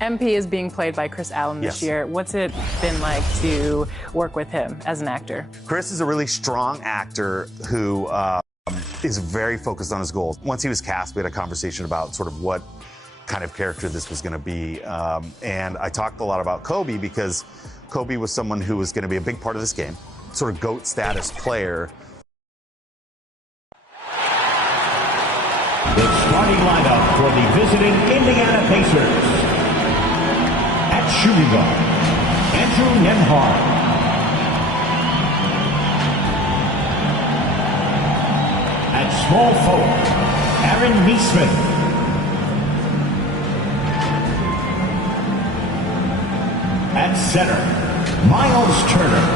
MP is being played by Chris Allen this year. What's it been like to work with him as an actor? Chris is a really strong actor who is very focused on his goals. Once he was cast, we had a conversation about sort of what kind of character this was going to be. And I talked a lot about Kobe because Kobe was someone who was going to be a big part of this game, sort of GOAT status player. The starting lineup for the visiting Indiana Pacers. At shooting guard, Andrew Nembhard. At small forward, Aaron Nesmith. At center, Miles Turner.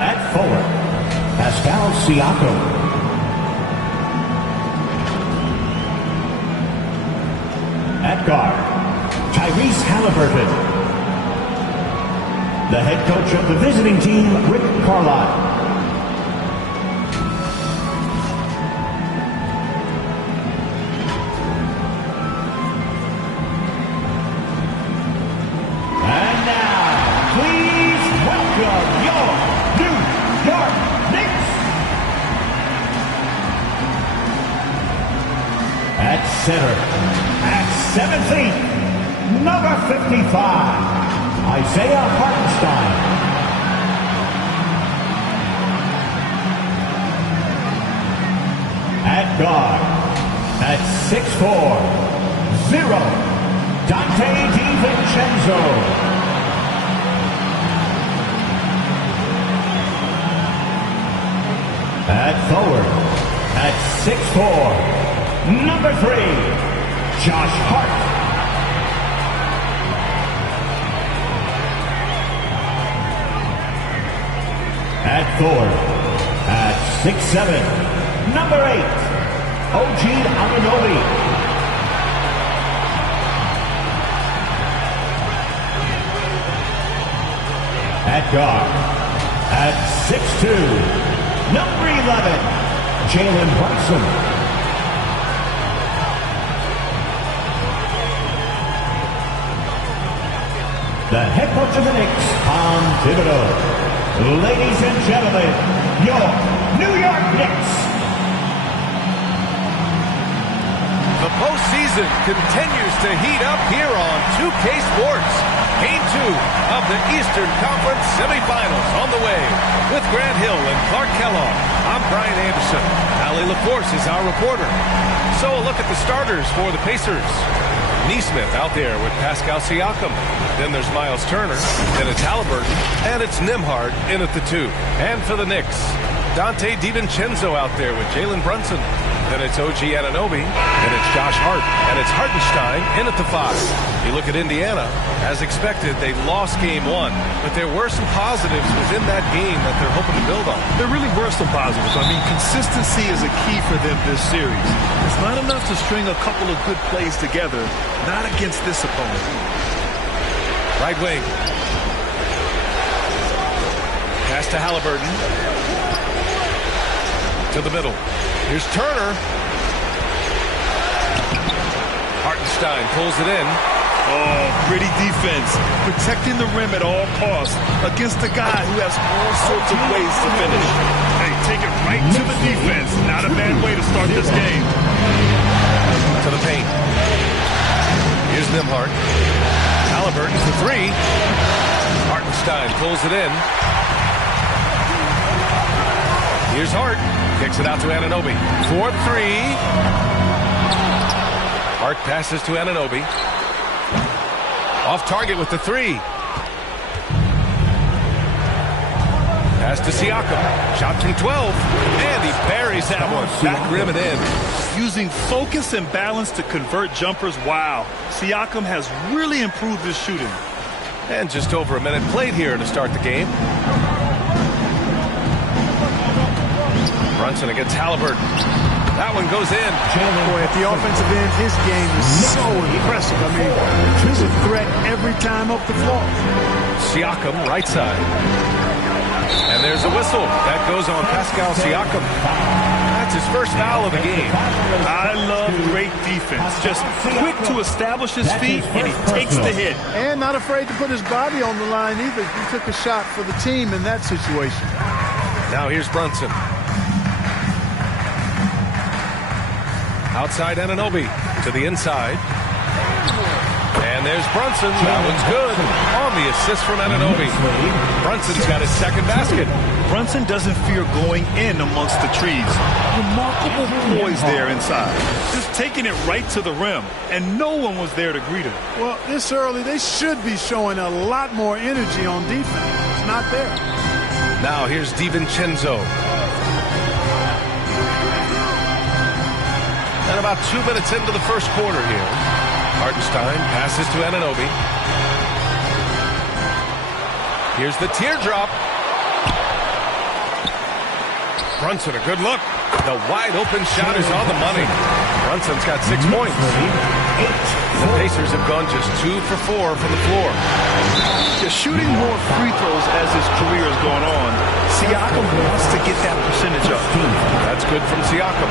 At forward, Pascal Siakam. At guard, Tyrese Halliburton. The head coach of the visiting team, Rick Carlisle. And now, please welcome your New York Knicks. At center, at 7 feet, number 55, Isaiah Hartenstein. At guard, at 6'4", 0, Dante DiVincenzo. At forward, at 6'4", number 3, Josh Hart. At forward, at 6'7", number 8, OG Anunoby. At guard, at 6'2", number 11, Jalen Brunson. The head coach of the Knicks, Tom Thibodeau. Ladies and gentlemen, your New York Knicks. The postseason continues to heat up here on 2K Sports. Game 2 of the Eastern Conference semifinals on the way. With Grant Hill and Clark Kellogg, I'm Brian Anderson. Allie LaForce is our reporter. So a look at the starters for the Pacers. Nesmith out there with Pascal Siakam. Then there's Miles Turner. Then it's Halliburton. And it's Nembhard in at the 2. And for the Knicks, Dante DiVincenzo out there with Jalen Brunson. Then it's OG Anunoby. Then it's Josh Hart. And it's Hartenstein in at the 5. You look at Indiana. As expected, they lost game 1. But there were some positives within that game that they're hoping to build on. There really were some positives. I mean, consistency is a key for them this series. It's not enough to string a couple of good plays together. Not against this opponent. Right wing. Pass to Halliburton. To the middle. Here's Turner. Hartenstein pulls it in. Oh, gritty defense. Protecting the rim at all costs against a guy who has all sorts of ways to finish. Hey, take it right to the defense. Not a bad way to start this game. To the paint. Here's Nembhard. Halliburton for 3. Hartenstein pulls it in. Here's Hart. Kicks it out to Anunoby. 4-3. Hart passes to Anunoby. Off target with the 3. Pass to Siakam. Shot from 12. And he buries that one. Back rim and in. Using focus and balance to convert jumpers. Wow. Siakam has really improved his shooting. And just over a minute played here to start the game. Brunson against Halliburton. That one goes in. Boy, at the offensive end, his game is so impressive. I mean, he's a threat every time up the floor. Siakam, right side. And there's a whistle. That goes on Pascal Siakam. That's his first foul of the game. I love great defense. Just quick to establish his feet, and he takes the hit. And not afraid to put his body on the line either. He took a shot for the team in that situation. Now here's Brunson. Outside Anunoby to the inside. And there's Brunson. That one's good. On the assist from Anunoby. Brunson's got his second basket. Brunson doesn't fear going in amongst the trees. Remarkable poise there inside. Just taking it right to the rim, and no one was there to greet him. Well, this early, they should be showing a lot more energy on defense. It's not there. Now here's DiVincenzo. And about 2 minutes into the first quarter here. Hartenstein passes to Anunoby. Here's the teardrop. Brunson, a good look. The wide open shot is on the money. Brunson's got 6 points. The Pacers have gone just 2 for 4 from the floor. Just shooting more free throws as his career is going on. Siakam wants to get that percentage up. That's good from Siakam.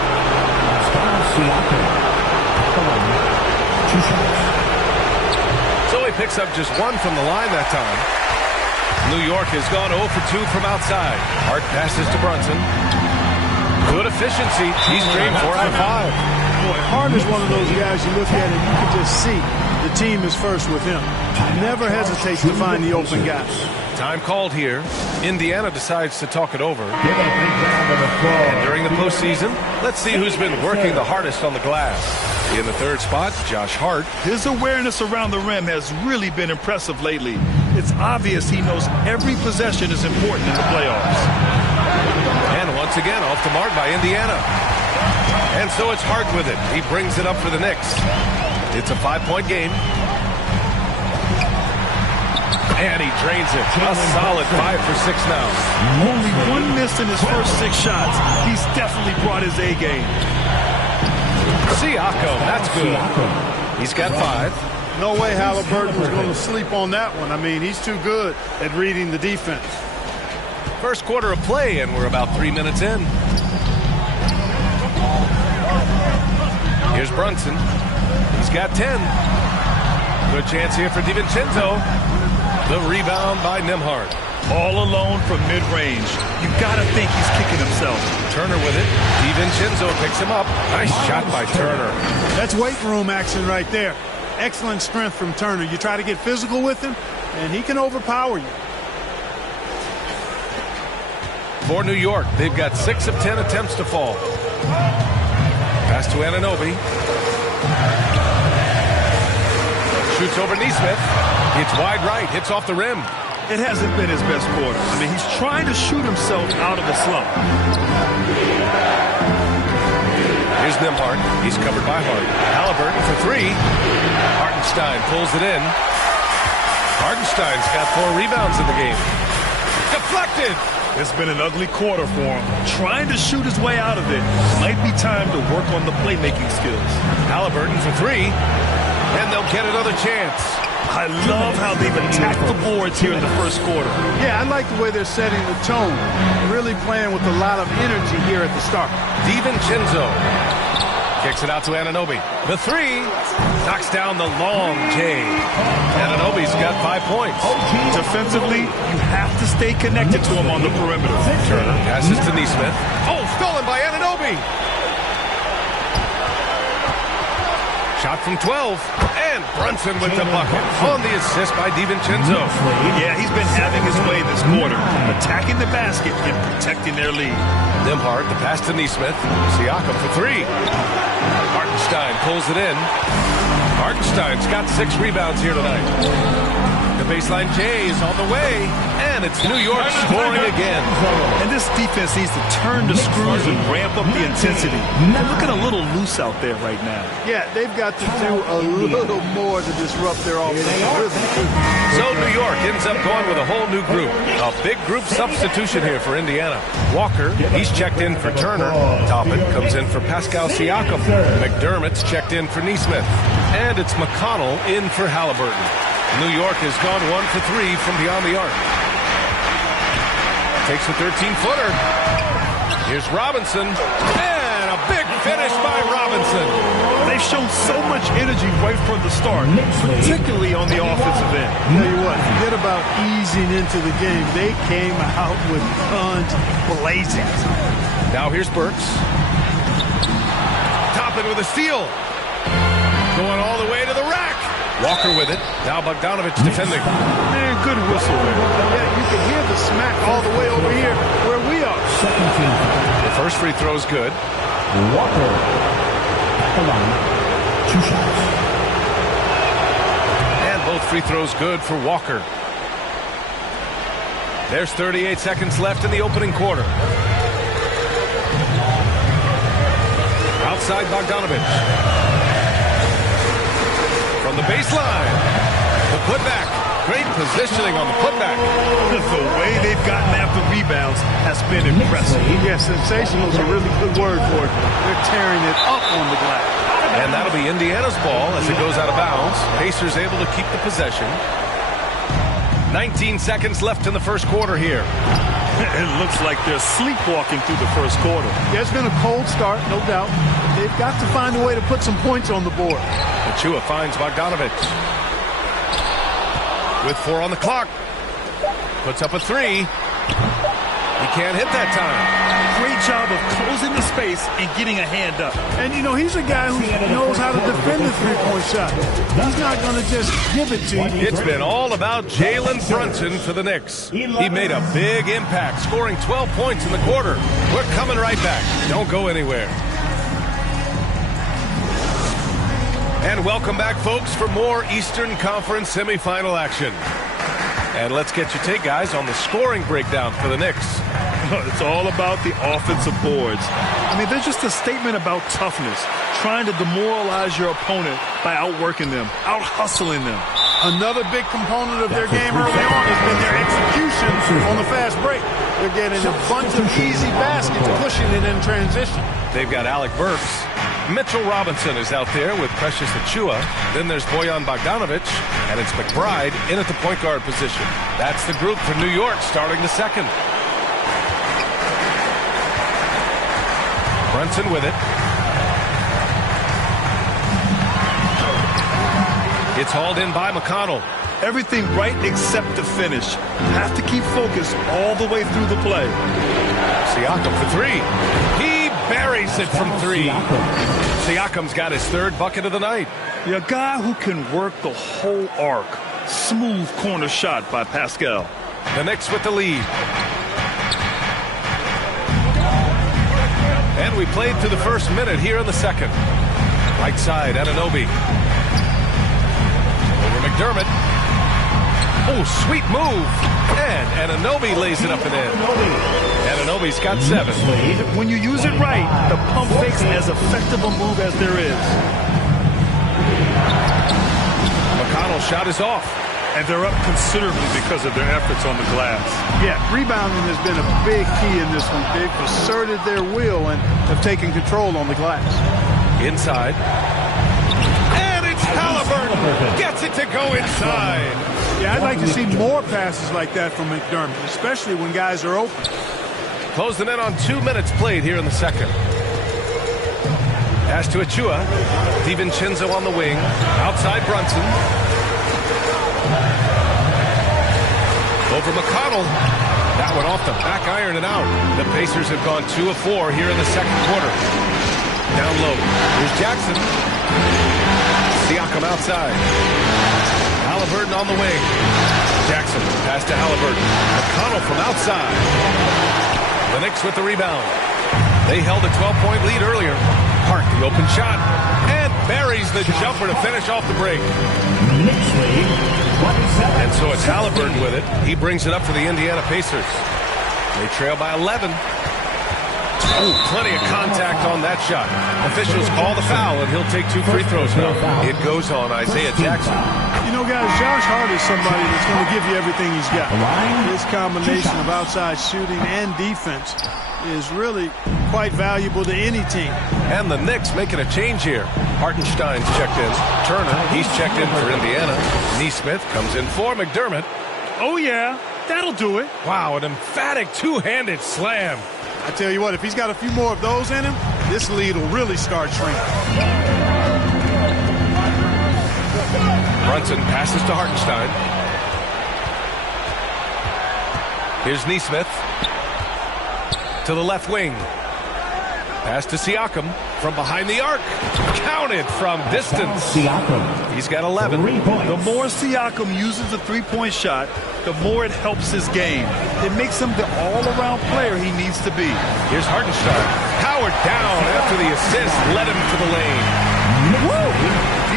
So he picks up just 1 from the line that time. New York has gone 0 for 2 from outside. Hart passes to Brunson. Good efficiency. He's drained 4 out of 5. Boy, Hart is one of those guys you look at and you can just see the team is first with him. Never hesitates to find the open guy. Time called here. Indiana decides to talk it over. And during the postseason, let's see who's been working the hardest on the glass. In the third spot, Josh Hart. His awareness around the rim has really been impressive lately. It's obvious he knows every possession is important in the playoffs. And once again, off the mark by Indiana. And so it's Hart with it. He brings it up for the Knicks. It's a 5-point game. And he drains it. A solid 5 for 6 now. Only 1 miss in his first 6 shots. He's definitely brought his A game. Siakam, that's good. He's got 5. No way Halliburton was going to sleep on that one. I mean, he's too good at reading the defense. First quarter of play, and we're about 3 minutes in. Here's Brunson. He's got 10. Good chance here for DiVincenzo. The rebound by Nembhard. All alone from mid-range. You got to think he's kicking himself. Turner with it. DiVincenzo picks him up. Nice shot by Turner. That's weight room action right there. Excellent strength from Turner. You try to get physical with him, and he can overpower you. For New York, they've got 6 of 10 attempts to fall. Pass to Anunoby. Shoots over Nesmith. It's wide right. Hits off the rim. It hasn't been his best quarter. I mean, he's trying to shoot himself out of the slump. Here's Nembhard. He's covered by Hart. Halliburton for 3. Hartenstein pulls it in. Hartenstein's got 4 rebounds in the game. Deflected. It's been an ugly quarter for him. Trying to shoot his way out of it. Might be time to work on the playmaking skills. Halliburton for 3. And they'll get another chance. I love how they've attacked the boards here in the first quarter. Yeah, I like the way they're setting the tone. Really playing with a lot of energy here at the start. DiVincenzo kicks it out to Anunoby. The 3 knocks down the long J. Anunoby's got 5 points. Defensively, you have to stay connected to him on the perimeter. Turner passes to Nesmith. Oh, stolen by Anunoby. Shot from 12. And Brunson with the bucket on the assist by DiVincenzo. Yeah, he's been having his way this quarter, attacking the basket and protecting their lead. Nembhard, the pass to Nesmith. Siakam for 3. Hartenstein pulls it in. Hartenstein's got 6 rebounds here tonight. The baseline J is on the way, and it's New York scoring again. And this defense needs to turn the screws and ramp up the intensity. They're looking a little loose out there right now. Yeah, they've got to do a little more to disrupt their offensive rhythm. So New York ends up going with a whole new group. A big group substitution here for Indiana. Walker, he's checked in for Turner. Toppin comes in for Pascal Siakam. McDermott's checked in for Nesmith. And it's McConnell in for Halliburton. New York has gone 1 for 3 from beyond the arc. Takes a 13-footer. Here's Robinson. And shown so much energy right from the start, particularly on the offensive end. Tell you what, forget about easing into the game. They came out with guns blazing. Now here's Burks. Toppin with a steal. Going all the way to the rack. Walker with it. Now Bogdanovich defending. Man, good whistle there. Yeah, you can hear the smack all the way over here where we are. The first free throw is good. Walker at the line. 2 shots. And both free throws good for Walker. There's 38 seconds left in the opening quarter. Outside Bogdanovich. From the baseline. The putback. Great positioning on the putback. The way they've gotten after rebounds has been impressive. Yeah, sensational is a really good word for it. They're tearing it up on the glass. And that'll be Indiana's ball as it goes out of bounds. Pacers able to keep the possession. 19 seconds left in the first quarter here. It looks like they're sleepwalking through the first quarter. Yeah, it's been a cold start, no doubt. They've got to find a way to put some points on the board. Achua finds Bogdanovich. With 4 on the clock. Puts up a 3. He can't hit that time. Great job of closing the space and getting a hand up. And, you know, he's a guy who knows how to defend the three-point shot. He's not going to just give it to you. It's been all about Jalen Brunson for the Knicks. He made a big impact, scoring 12 points in the quarter. We're coming right back. Don't go anywhere. And welcome back, folks, for more Eastern Conference semifinal action. And let's get your take, guys, on the scoring breakdown for the Knicks. It's all about the offensive boards. I mean, they're just a statement about toughness, trying to demoralize your opponent by outworking them, out-hustling them. Another big component of their game early on has been their execution on the fast break. They're getting a bunch of easy baskets, pushing it in transition. They've got Alec Burks. Mitchell Robinson is out there with Precious Achua. Then there's Bojan Bogdanovich, and it's McBride in at the point guard position. That's the group for New York starting the second. Brunson with it. It's hauled in by McConnell. Everything right except the finish. Have to keep focused all the way through the play. Siakam for 3. He buries it from 3. Siakam's got his 3rd bucket of the night. You're a guy who can work the whole arc. Smooth corner shot by Pascal. The Knicks with the lead. And we played through the first minute here in the second. Right side, Anunoby. Over McDermott. Oh, sweet move. And Anunoby lays it up and in. Anunoby's got 7. When you use it right, the pump fake's as effective a move as there is. McConnell's shot is off. And they're up considerably because of their efforts on the glass. Yeah, rebounding has been a big key in this one. They've asserted their will and have taken control on the glass. Inside. And it's Halliburton. Gets it to go inside. Yeah, I'd like to see more passes like that from McDermott, especially when guys are open. Closing in on 2 minutes played here in the second. Pass to Achua. DiVincenzo on the wing. Outside Brunson. Over McConnell. That one off the back iron and out. The Pacers have gone 2 of 4 here in the second quarter. Down low. Here's Jackson. Siakam outside. Halliburton on the wing. Jackson pass to Halliburton. McConnell from outside. The Knicks with the rebound. They held a 12-point lead earlier. Hart the open shot. And buries the jumper to finish off the break. And so it's Halliburton with it. He brings it up for the Indiana Pacers. They trail by 11. Oh, plenty of contact on that shot. Officials call the foul, and he'll take 2 free throws now. It goes on Isaiah Jackson. You know, guys, Josh Hart is somebody that's going to give you everything he's got. His combination of outside shooting and defense is really quite valuable to any team. And the Knicks making a change here. Hartenstein's checked in. Turner, he's checked in for Indiana. Nesmith comes in for McDermott. Oh, yeah, that'll do it. Wow, an emphatic two-handed slam. I tell you what, if he's got a few more of those in him, this lead will really start shrinking. Brunson passes to Hartenstein. Here's Nesmith to the left wing. Pass to Siakam from behind the arc. Counted from distance. He's got 11. The more Siakam uses the three-point shot, the more it helps his game. It makes him the all-around player he needs to be. Here's Hartenstein. Howard down after the assist. Led him to the lane. Woo!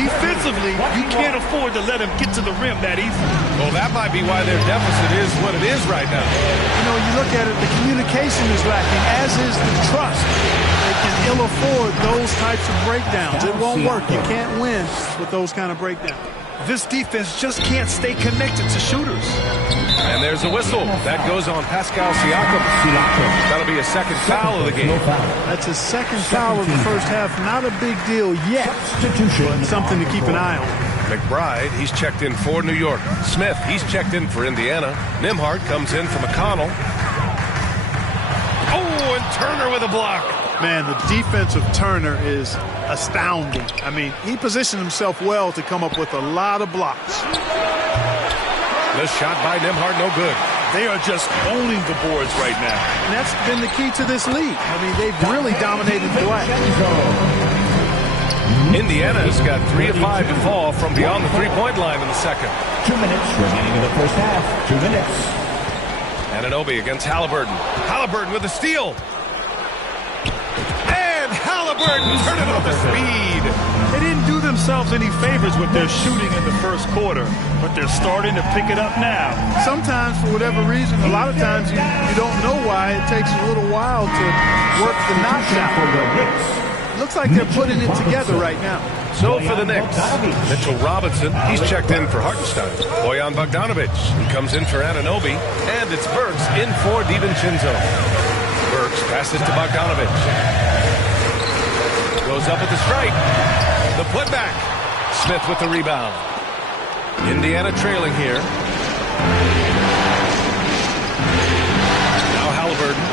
Defensively, you can't afford to let him get to the rim that easy. Well, that might be why their deficit is what it is right now. You know, you look at it, the communication is lacking, as is the trust. They can ill afford those types of breakdowns. It won't work. You can't win with those kind of breakdowns. This defense just can't stay connected to shooters. And there's a whistle. That goes on Pascal Siakam. That'll be a second foul of the game. That's his second foul of the first half. Not a big deal yet, but something to keep an eye on. McBride, he's checked in for New York. Smith, he's checked in for Indiana. Nimhart comes in for McConnell. Oh, and Turner with a block. Man, the defense of Turner is astounding. I mean, he positioned himself well to come up with a lot of blocks. The shot by Nimhart, no good. They are just owning the boards right now. And that's been the key to this league. I mean, they've really dominated the glass. Indiana's got 3 of 5 to fall from beyond the three-point line in the second. 2 minutes remaining in the first half. 2 minutes. Anunoby against Halliburton. Halliburton with a steal. And Halliburton turning up the speed. They didn't do themselves any favors with their shooting in the first quarter, but they're starting to pick it up now. Sometimes, for whatever reason, a lot of times you don't know why. It takes a little while to work the knockdown. Looks like they're putting it together right now. So for the Knicks, Mitchell Robinson, he's checked in for Hartenstein. Bojan Bogdanovic, he comes in for Anunoby. And it's Burks in for DiVincenzo. Burks passes to Bogdanovic. Goes up with the strike. The putback. Smith with the rebound. Indiana trailing here. Now Halliburton.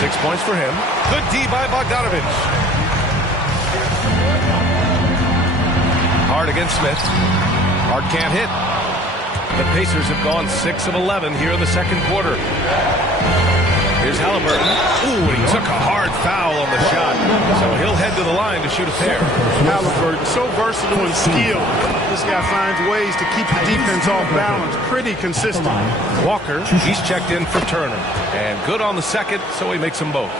6 points for him. Good D by Bogdanovic. Hard against Smith. Hard can't hit. The Pacers have gone 6 of 11 here in the second quarter. Here's Halliburton. Ooh, and he took a hard foul on the shot. So he'll head to the line to shoot a pair. Halliburton, so versatile and skilled. This guy finds ways to keep the defense off balance. Pretty consistent. Walker, he's checked in for Turner. And good on the second, so he makes them both.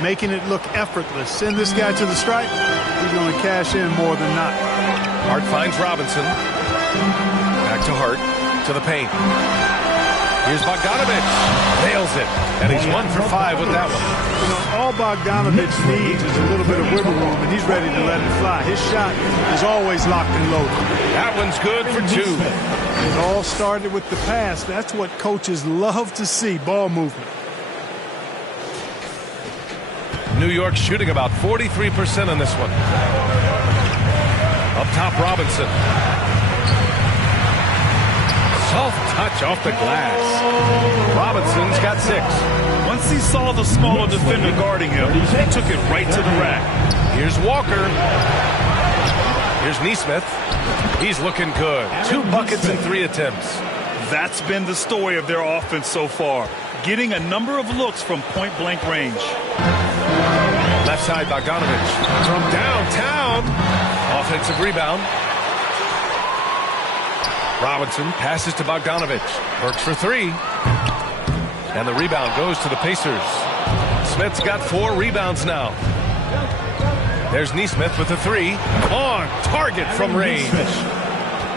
Making it look effortless. Send this guy to the stripe. He's going to cash in more than not. Hart finds Robinson. Back to Hart. To the paint. Here's Bogdanovic. Nails it. And he's 1 for 5 with that one. You know, all Bogdanovic needs is a little bit of wiggle room, and he's ready to let it fly. His shot is always locked and loaded. That one's good for 2. It all started with the pass. That's what coaches love to see, ball movement. New York shooting about 43% in this one. Up top, Robinson. Soft touch off the glass. Robinson's got 6. Once he saw the smaller defender guarding him, he took it right to the rack. Here's Walker. Here's Nesmith. He's looking good. 2 buckets and 3 attempts. That's been the story of their offense so far. Getting a number of looks from point-blank range. Left side, Bogdanovic. From downtown. Offensive rebound. Robinson passes to Bogdanovic. Burks for 3. And the rebound goes to the Pacers. Smith's got 4 rebounds now. There's Nesmith with the 3. On target from range.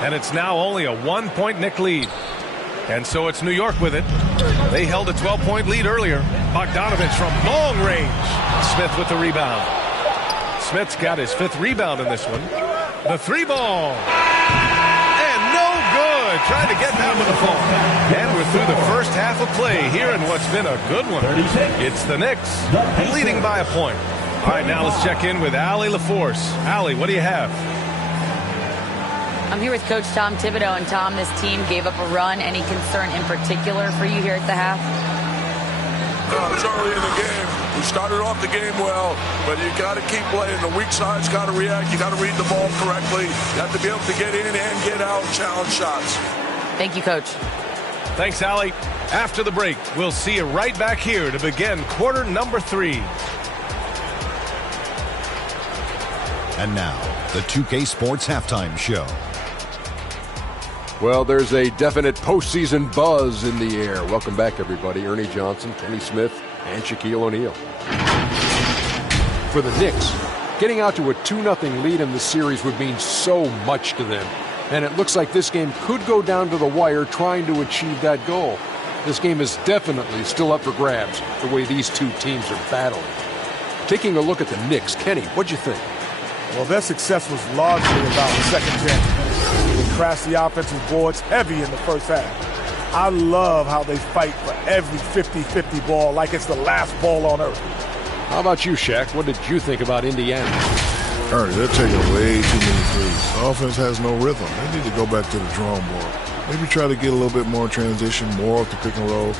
And it's now only a 1-point Knick lead. And so it's New York with it. They held a 12-point lead earlier. Bogdanovic from long range. Smith with the rebound. Smith's got his 5th rebound in this one. The 3 ball. Trying to get that one to fall. And we're through the first half of play here in what's been a good one. It's the Knicks leading by a point. All right, now let's check in with Allie LaForce. Allie, what do you have? I'm here with Coach Tom Thibodeau. And Tom, this team gave up a run. Any concern in particular for you here at the half? No, it's early in the game. who started off the game well, but you got to keep playing. The weak side's got to react. You got to read the ball correctly. You have to be able to get in and get out, challenge shots. Thank you, Coach. Thanks, Allie. After the break, we'll see you right back here to begin quarter number 3. And now, the 2K Sports Halftime Show. Well, there's a definite postseason buzz in the air. Welcome back, everybody. Ernie Johnson, Kenny Smith, and Shaquille O'Neal. For the Knicks, getting out to a 2-0 lead in the series would mean so much to them. And it looks like this game could go down to the wire trying to achieve that goal. This game is definitely still up for grabs, the way these two teams are battling. Taking a look at the Knicks, Kenny, what'd you think? Well, their success was largely about second chance. They crashed the offensive boards heavy in the first half. I love how they fight for every 50-50 ball like it's the last ball on earth. How about you, Shaq? What did you think about Indiana? Ernie, they're taking way too many threes. The offense has no rhythm. They need to go back to the drawing board. Maybe try to get a little bit more transition, more of the pick and roll.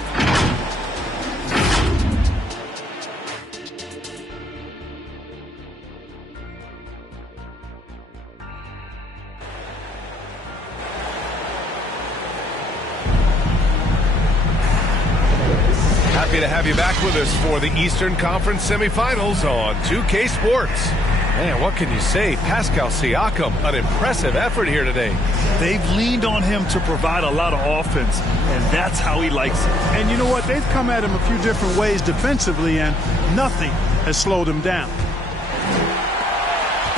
Happy to have you back with us for the Eastern Conference semifinals on 2K Sports. Man, what can you say? Pascal Siakam, an impressive effort here today. They've leaned on him to provide a lot of offense, and that's how he likes it. And you know what? They've come at him a few different ways defensively, and nothing has slowed him down.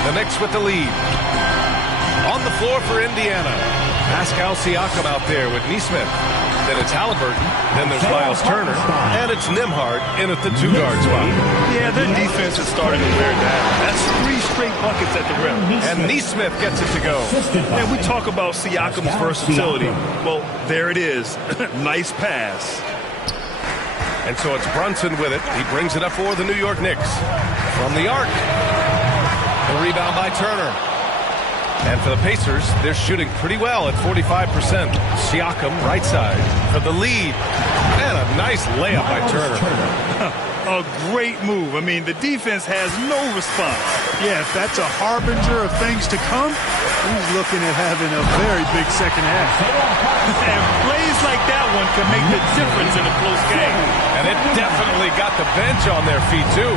The Knicks with the lead. On the floor for Indiana. Pascal Siakam out there with Nesmith. Then it's Halliburton. Then there's Miles Turner. And it's Nembhard in at the 2-guard spot. Yeah, their defense is starting to wear down. That's 3 straight buckets at the rim. And Nesmith gets it to go. And we talk about Siakam's versatility. Well, there it is. Nice pass. And so it's Brunson with it. He brings it up for the New York Knicks. From the arc. The rebound by Turner. And for the Pacers, they're shooting pretty well at 45%. Siakam, right side, for the lead. And a nice layup by Turner. A great move. I mean, the defense has no response. Yeah, if that's a harbinger of things to come, he's looking at having a very big second half. And plays like that one can make the difference in a close game. And it definitely got the bench on their feet, too.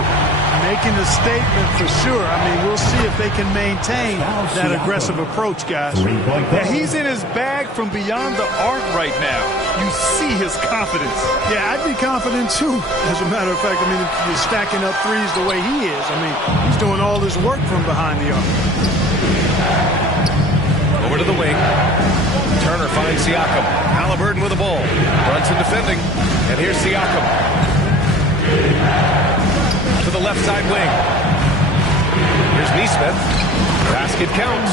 Making a statement for sure. I mean, we'll see if they can maintain that aggressive approach, guys. Yeah, he's in his bag from beyond the arc right now. You see his confidence. Yeah, I'd be confident, too. As a matter of fact, I mean, if you're stacking up threes the way he is, I mean, he's doing all his work from behind the arc. Over to the wing. Turner finds Siakam. Halliburton with the ball. Brunson defending. And here's Siakam. To the left side wing. Here's Nesmith. Basket counts.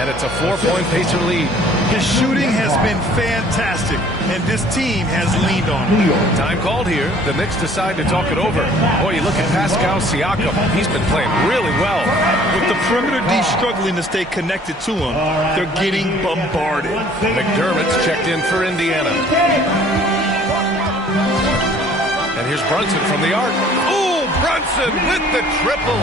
And it's a 4-point Pacer lead. His shooting has been fantastic, and this team has leaned on him. Time called here. The Knicks decide to talk it over. Boy, you look at Pascal Siakam. He's been playing really well. With the perimeter D struggling to stay connected to him, they're getting bombarded. McDermott's checked in for Indiana. And here's Brunson from the arc. Oh, Brunson with the triple.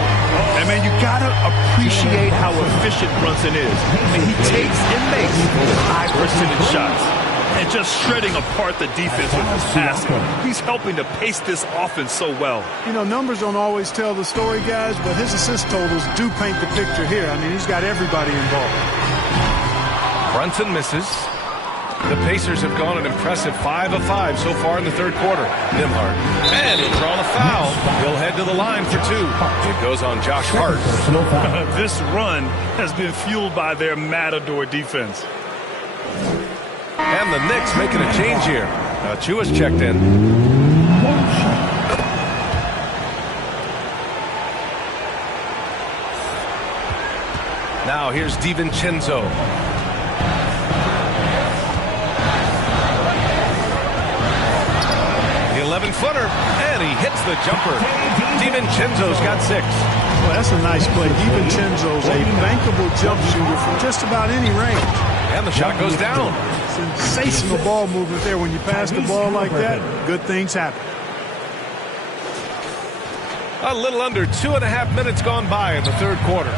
And man, you gotta appreciate how efficient Brunson is. I mean, he takes and makes high percentage shots. And just shredding apart the defense with his passing. He's helping to pace this offense so well. You know, numbers don't always tell the story, guys, but his assist totals do paint the picture here. I mean, he's got everybody involved. Brunson misses. The Pacers have gone an impressive 5 of 5 so far in the third quarter. Nembhard. And he'll draw the foul. He'll head to the line for 2. It goes on Josh Hart. This run has been fueled by their matador defense. And the Knicks making a change here. Chua's checked in. Now here's DiVincenzo. The 11-footer, and he hits the jumper. DiVincenzo's got 6. Well, that's a nice play. DiVincenzo's a bankable jump shooter from just about any range. And the shot goes down. Sensational ball movement there. When you pass the ball like that, good things happen. A little under 2.5 minutes gone by in the third quarter.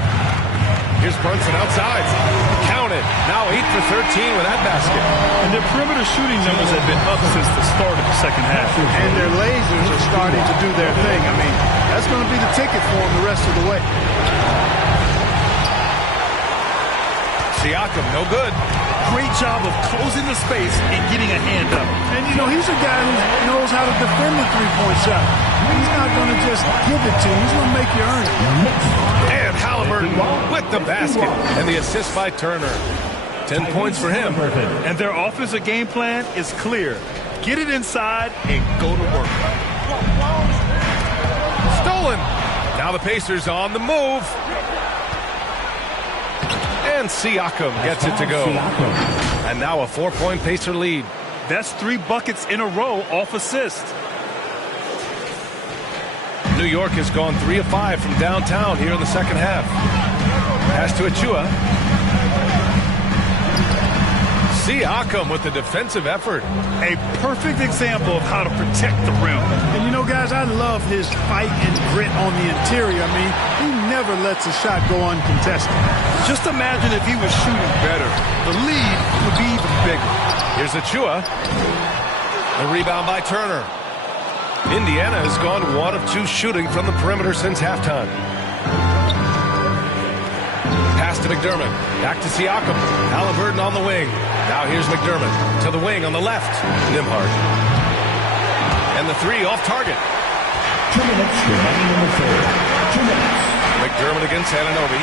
Here's Brunson outside. Counted. Now 8 for 13 with that basket. And their perimeter shooting numbers have been up since the start of the second half. And their lasers are starting to do their thing. I mean, that's going to be the ticket for them the rest of the way. Siakam, no good. Great job of closing the space and getting a hand up. And, you know, he's a guy who knows how to defend the three-point shot. He's not going to just give it to you. He's going to make you earn it. And Halliburton with the basket. And the assist by Turner. 10 points for him. And their offensive game plan is clear. Get it inside and go to work. Stolen. Now the Pacers on the move. And Siakam gets it to go. And now a 4-point Pacer lead. That's 3 buckets in a row off assist. New York has gone 3 of 5 from downtown here in the second half. Pass to Achua. Siakam with the defensive effort. A perfect example of how to protect the rim. And you know, guys, I love his fight and grit on the interior. I mean, he never lets a shot go uncontested. Just imagine if he was shooting better. The lead would be even bigger. Here's Achua. The rebound by Turner. Indiana has gone 1 of 2 shooting from the perimeter since halftime. Pass to McDermott. Back to Siakam. Halliburton on the wing. Now here's McDermott to the wing on the left. Nimhart. And the 3 off target. 2 minutes remaining in the third. 2 minutes. McDermott against Anunoby.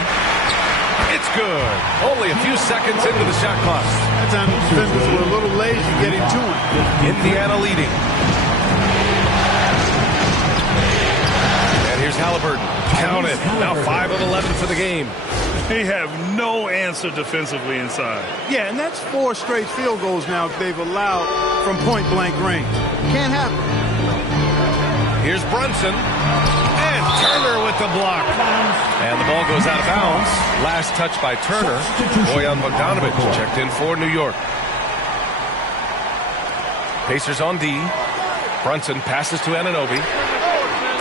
It's good. Only a few seconds into the shot clock. That time the defenders were a little lazy getting to him. Indiana leading. And here's Halliburton. Count it. Now 5 of 11 for the game. They have no answer defensively inside. Yeah, and that's 4 straight field goals now they've allowed from point-blank range. Can't happen. Here's Brunson. And Turner with the block. And the ball goes out of bounds. Last touch by Turner. Bojan Bogdanovic checked in for New York. Pacers on D. Brunson passes to Anunoby.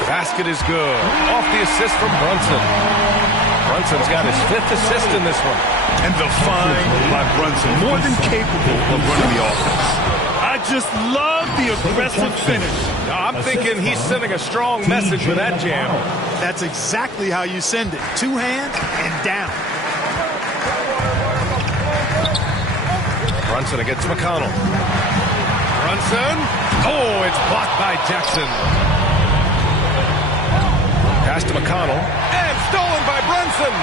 Basket is good. Off the assist from Brunson. Brunson's got his 5th assist in this one. And the find by Brunson, more than capable of running the offense. I just love the aggressive finish. Now, I'm thinking he's sending a strong message with that jam. That's exactly how you send it. 2 hands and down. Brunson against McConnell. Brunson. Oh, it's blocked by Jackson. Pass to McConnell. And stolen by Brunson.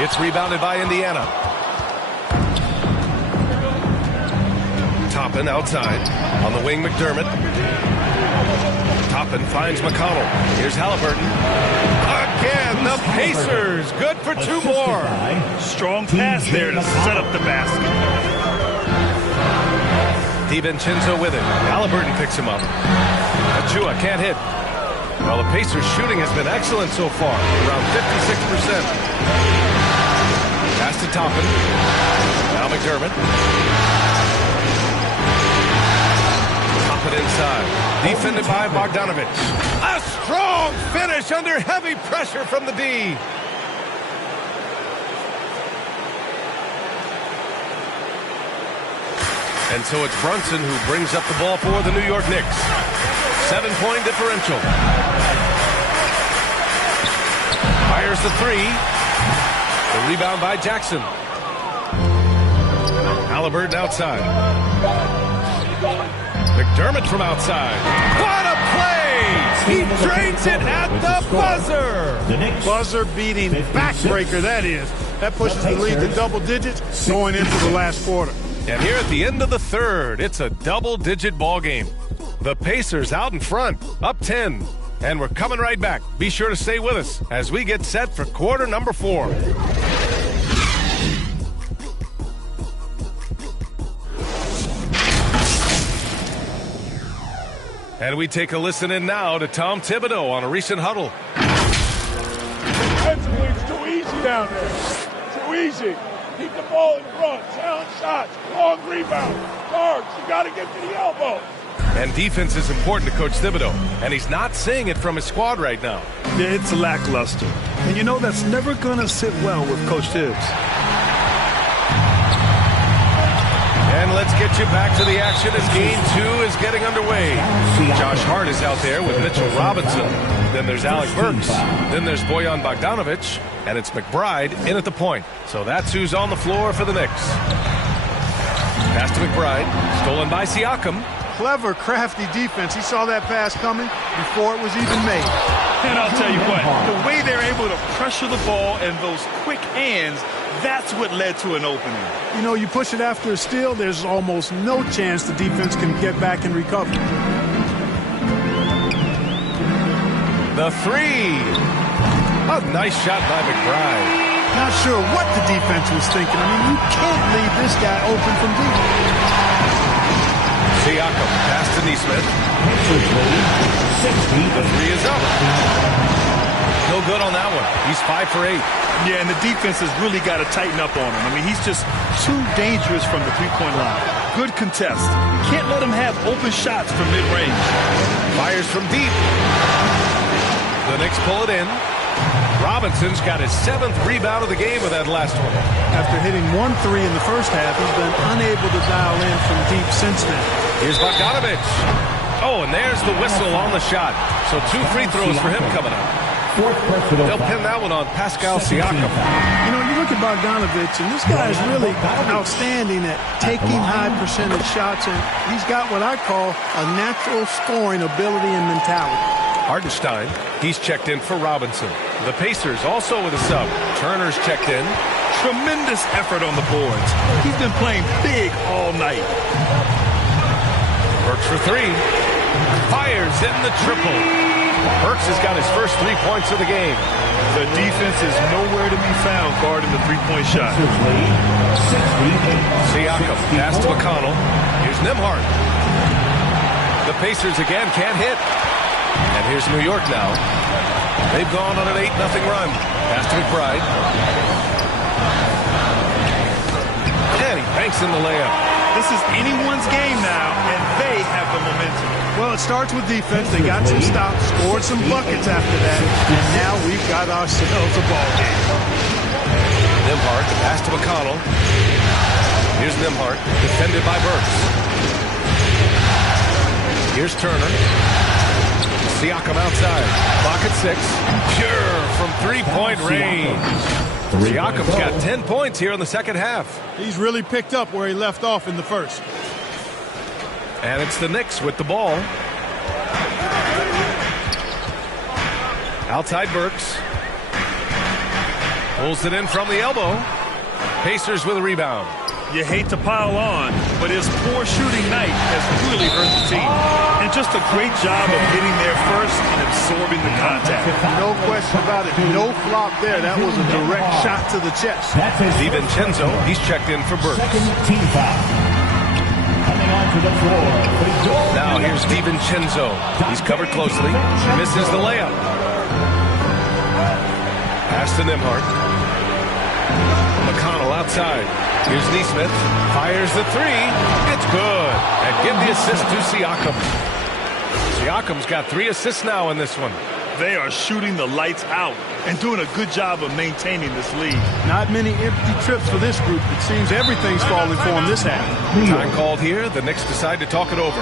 It's rebounded by Indiana. Toppin outside. On the wing, McDermott. Toppin finds McConnell. Here's Halliburton. Again, the Pacers. Good for 2 more. Strong pass there to set up the basket. DiVincenzo with it. Halliburton picks him up. Achua can't hit. Well, the Pacers' shooting has been excellent so far, around 56%. Pass to Toppin. Now McDermott. Toppin inside. Defended by Bogdanovic. A strong finish under heavy pressure from the D. And so it's Brunson who brings up the ball for the New York Knicks. 7-point differential. Fires the 3. The rebound by Jackson. Halliburton outside. McDermott from outside. What a play! He drains it at the buzzer. Buzzer-beating backbreaker, that is. That pushes the lead to double digits going into the last quarter. And here at the end of the third, it's a double-digit ball game. The Pacers out in front, up 10. And we're coming right back. Be sure to stay with us as we get set for quarter number 4. And we take a listen in now to Tom Thibodeau on a recent huddle. Defensively, it's too easy down there. Too easy. Keep the ball in front. Challenge shots. Long rebound. Guards, you got to get to the elbow. And defense is important to Coach Thibodeau, and he's not seeing it from his squad right now. Yeah, it's lackluster. And you know that's never going to sit well with Coach Tibbs. And let's get you back to the action as game 2 is getting underway. Josh Hart is out there with Mitchell Robinson. Then there's Alec Burks. Then there's Bojan Bogdanovic. And it's McBride in at the point. So that's who's on the floor for the Knicks. Pass to McBride. Stolen by Siakam. Clever, crafty defense. He saw that pass coming before it was even made. And I'll tell you what, the way they're able to pressure the ball and those quick hands, that's what led to an opening. You know, you push it after a steal, there's almost no chance the defense can get back and recover. The three. A nice shot by McBride. Not sure what the defense was thinking. I mean, you can't leave this guy open from deep. Siakam, pass to Nesmith. The three is up. No good on that one. He's 5 for 8. Yeah, and the defense has really got to tighten up on him. I mean, he's just too dangerous from the three-point line. Good contest. Can't let him have open shots from mid-range. Fires from deep. The Knicks pull it in. Robinson's got his 7th rebound of the game with that last one. After hitting 1 3 in the first half, he's been unable to dial in from deep since then. Here's Bogdanovic. Oh, and there's the whistle on the shot. So 2 free throws for him coming up. They'll pin that one on Pascal Siakam. You know, you look at Bogdanovic, and this guy is really outstanding at taking high percentage shots, and he's got what I call a natural scoring ability and mentality. Hartenstein, he's checked in for Robinson. The Pacers also with a sub. Turner's checked in. Tremendous effort on the boards. He's been playing big all night. Burks for 3. Fires in the triple. Burks has got his first 3 points of the game. The defense is nowhere to be found guarding the three-point shot. Siakam, pass to McConnell. Here's Nembhard. The Pacers again can't hit. And here's New York now. They've gone on an 8-0 run. Pass to McBride. And he banks in the layup. This is anyone's game now, and they have the momentum. Well, it starts with defense. They got some stops, scored some buckets after that, and now we've got ourselves a ball game. Nembhard, pass to McConnell. Here's Nembhard, defended by Burks. Here's Turner. Siakam outside. Clock at 6. Pure from 3-point range. Siakam's got 10 points here in the second half. He's really picked up where he left off in the first. And it's the Knicks with the ball. Outside Burks. Pulls it in from the elbow. Pacers with a rebound. You hate to pile on, but his poor shooting night has really hurt the team. And just a great job of getting there first and absorbing the contact. No question about it. No flop there. That was a direct shot to the chest. DiVincenzo, he's checked in for Burks. Now here's DiVincenzo. He's covered closely. Misses the layup. Pass to Nembhard. McConnell outside. Here's Nesmith. Fires the 3. It's good. And give the assist to Siakam. Siakam's got 3 assists now in this one. They are shooting the lights out and doing a good job of maintaining this lead. Not many empty trips for this group. It seems everything's falling for them this half. Time called here. The Knicks decide to talk it over.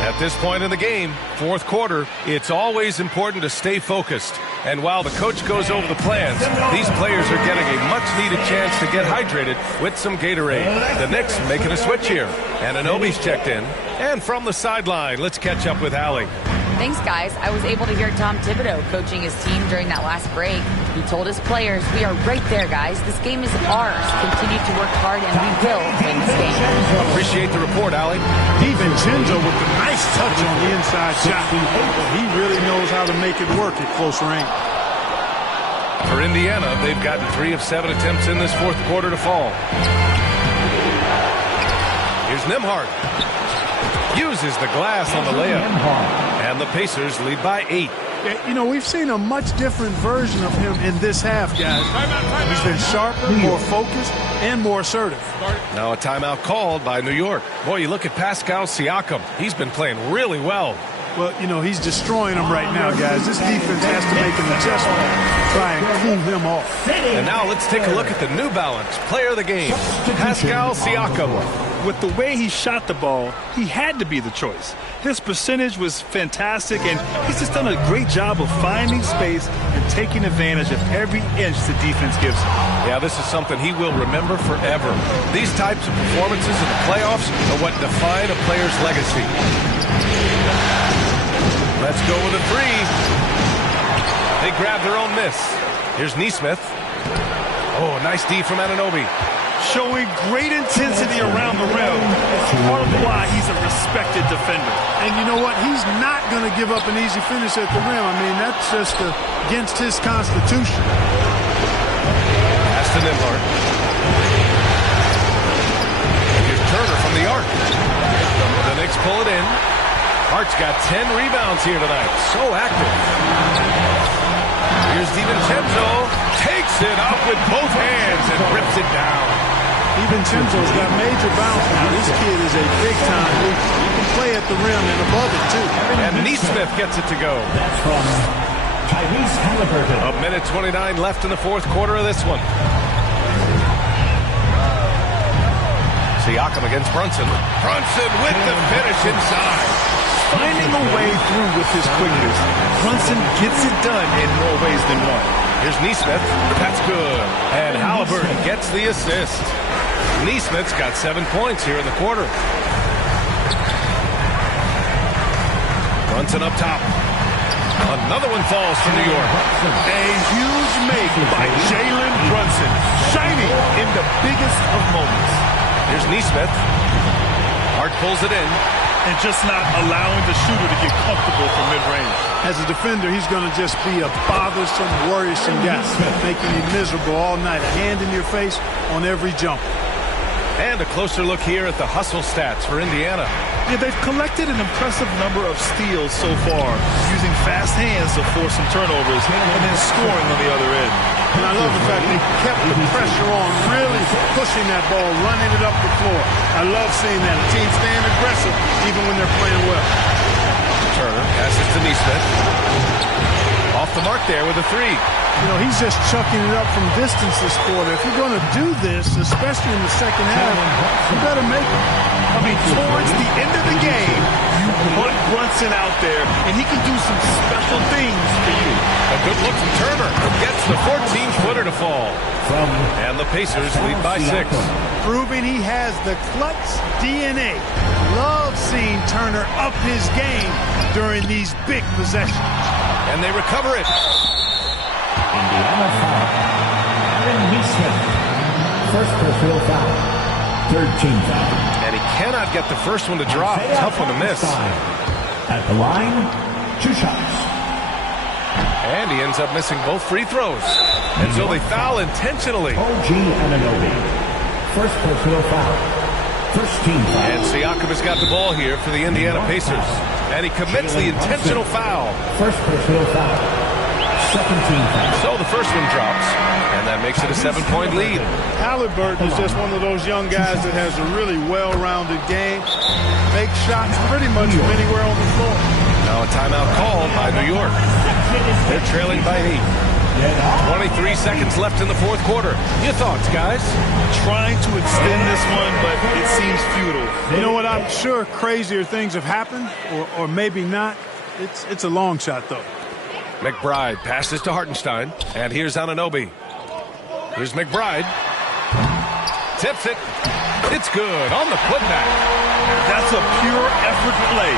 At this point in the game, fourth quarter, it's always important to stay focused. And while the coach goes over the plans, these players are getting a much-needed chance to get hydrated with some Gatorade. The Knicks making a switch here. And Anunoby's checked in. And from the sideline, let's catch up with Allie. Thanks, guys. I was able to hear Tom Thibodeau coaching his team during that last break. He told his players, we are right there, guys. This game is ours. Continue to work hard, and we will win this game. Appreciate the report, Allie. DiVincenzo with a nice touch on the inside shot. He really knows how to make it work at close range. For Indiana, they've gotten 3 of 7 attempts in this fourth quarter to fall. Here's Nembhard. Uses the glass on the layup. And the Pacers lead by 8. You know, we've seen a much different version of him in this half, guys. He's been sharper, more focused, and more assertive. Now a timeout called by New York. Boy, you look at Pascal Siakam. He's been playing really well. Well, you know, he's destroying them right now, guys. This defense has to make an adjustment to try and cool him off. And now let's take a look at the New Balance player of the game, Pascal Siakam. With the way he shot the ball, he had to be the choice. His percentage was fantastic, and he's just done a great job of finding space and taking advantage of every inch the defense gives him. Yeah, this is something he will remember forever. These types of performances in the playoffs are what define a player's legacy. Let's go with a three. They grab their own miss. Here's Nesmith. Oh, nice D from Anunoby. Showing great intensity around the rim. It's part of why he's a respected defender. And you know what? He's not going to give up an easy finish at the rim. I mean, that's just against his constitution. Pass to Nimhart. Here's Turner from the arc. The Knicks pull it in. Hart's got 10 rebounds here tonight. So active. Here's DiVincenzo. Takes it up with both hands and rips it down. DiVincenzo's got major bounce now. This kid is a big-time hooper. He can play at the rim and above it, too. And Nesmith gets it to go. That's from Tyrese Halliburton. A minute 29 left in the fourth quarter of this one. Siakam against Brunson. Brunson with the finish inside. Finding a way through with his quickness. Brunson gets it done in more ways than one. Here's Nesmith. That's good. And Halliburton gets the assist. Nesmith's got 7 points here in the quarter. Brunson up top. Another one falls to New York. A huge make by Jalen Brunson. Shining in the biggest of moments. Here's Nesmith. Hart pulls it in. And just not allowing the shooter to get comfortable from mid-range. As a defender, he's going to just be a bothersome, worrisome guy, making you miserable all night. A hand in your face on every jump. And a closer look here at the hustle stats for Indiana. Yeah, they've collected an impressive number of steals so far, using fast hands to force some turnovers and then scoring on the other end. And I love the fact they kept the pressure on, really pushing that ball, running it up the floor. I love seeing that. A team staying aggressive even when they're playing well. Turner passes to Nesmith. Off the mark there with a three. You know, he's just chucking it up from distance this quarter. If you're going to do this, especially in the second half, you better make it. I mean, towards the end of the game, you put Brunson out there, and he can do some special things for you. A good look from Turner. Gets the 14-footer to fall. And the Pacers lead by 6. Proving he has the clutch DNA. Love seeing Turner up his game during these big possessions. And they recover it. Indiana foul. Aaron Nesmith. First personal foul. Third team foul. And he cannot get the first one to drop. Tough one to miss. At the line, 2 shots. And he ends up missing both free throws. And so they foul intentionally. OG Anunoby. First personal foul. First team foul. And Siakam has got the ball here for the Indiana Pacers. And he commits the intentional foul. First personal foul. Second team foul. So the first one drops. And that makes it a 7-point lead. Halliburton is just one of those young guys that has a really well-rounded game. Makes shots pretty much from anywhere on the floor. Now a timeout called by New York. They're trailing by 8. 23 seconds left in the fourth quarter. Your thoughts, guys? Trying to extend this one, but it seems futile. You know what? I'm sure crazier things have happened, or maybe not. It's a long shot, though. McBride passes to Hartenstein. And here's Anunoby. Here's McBride. Tips it. It's good on the putback. That's a pure effort play.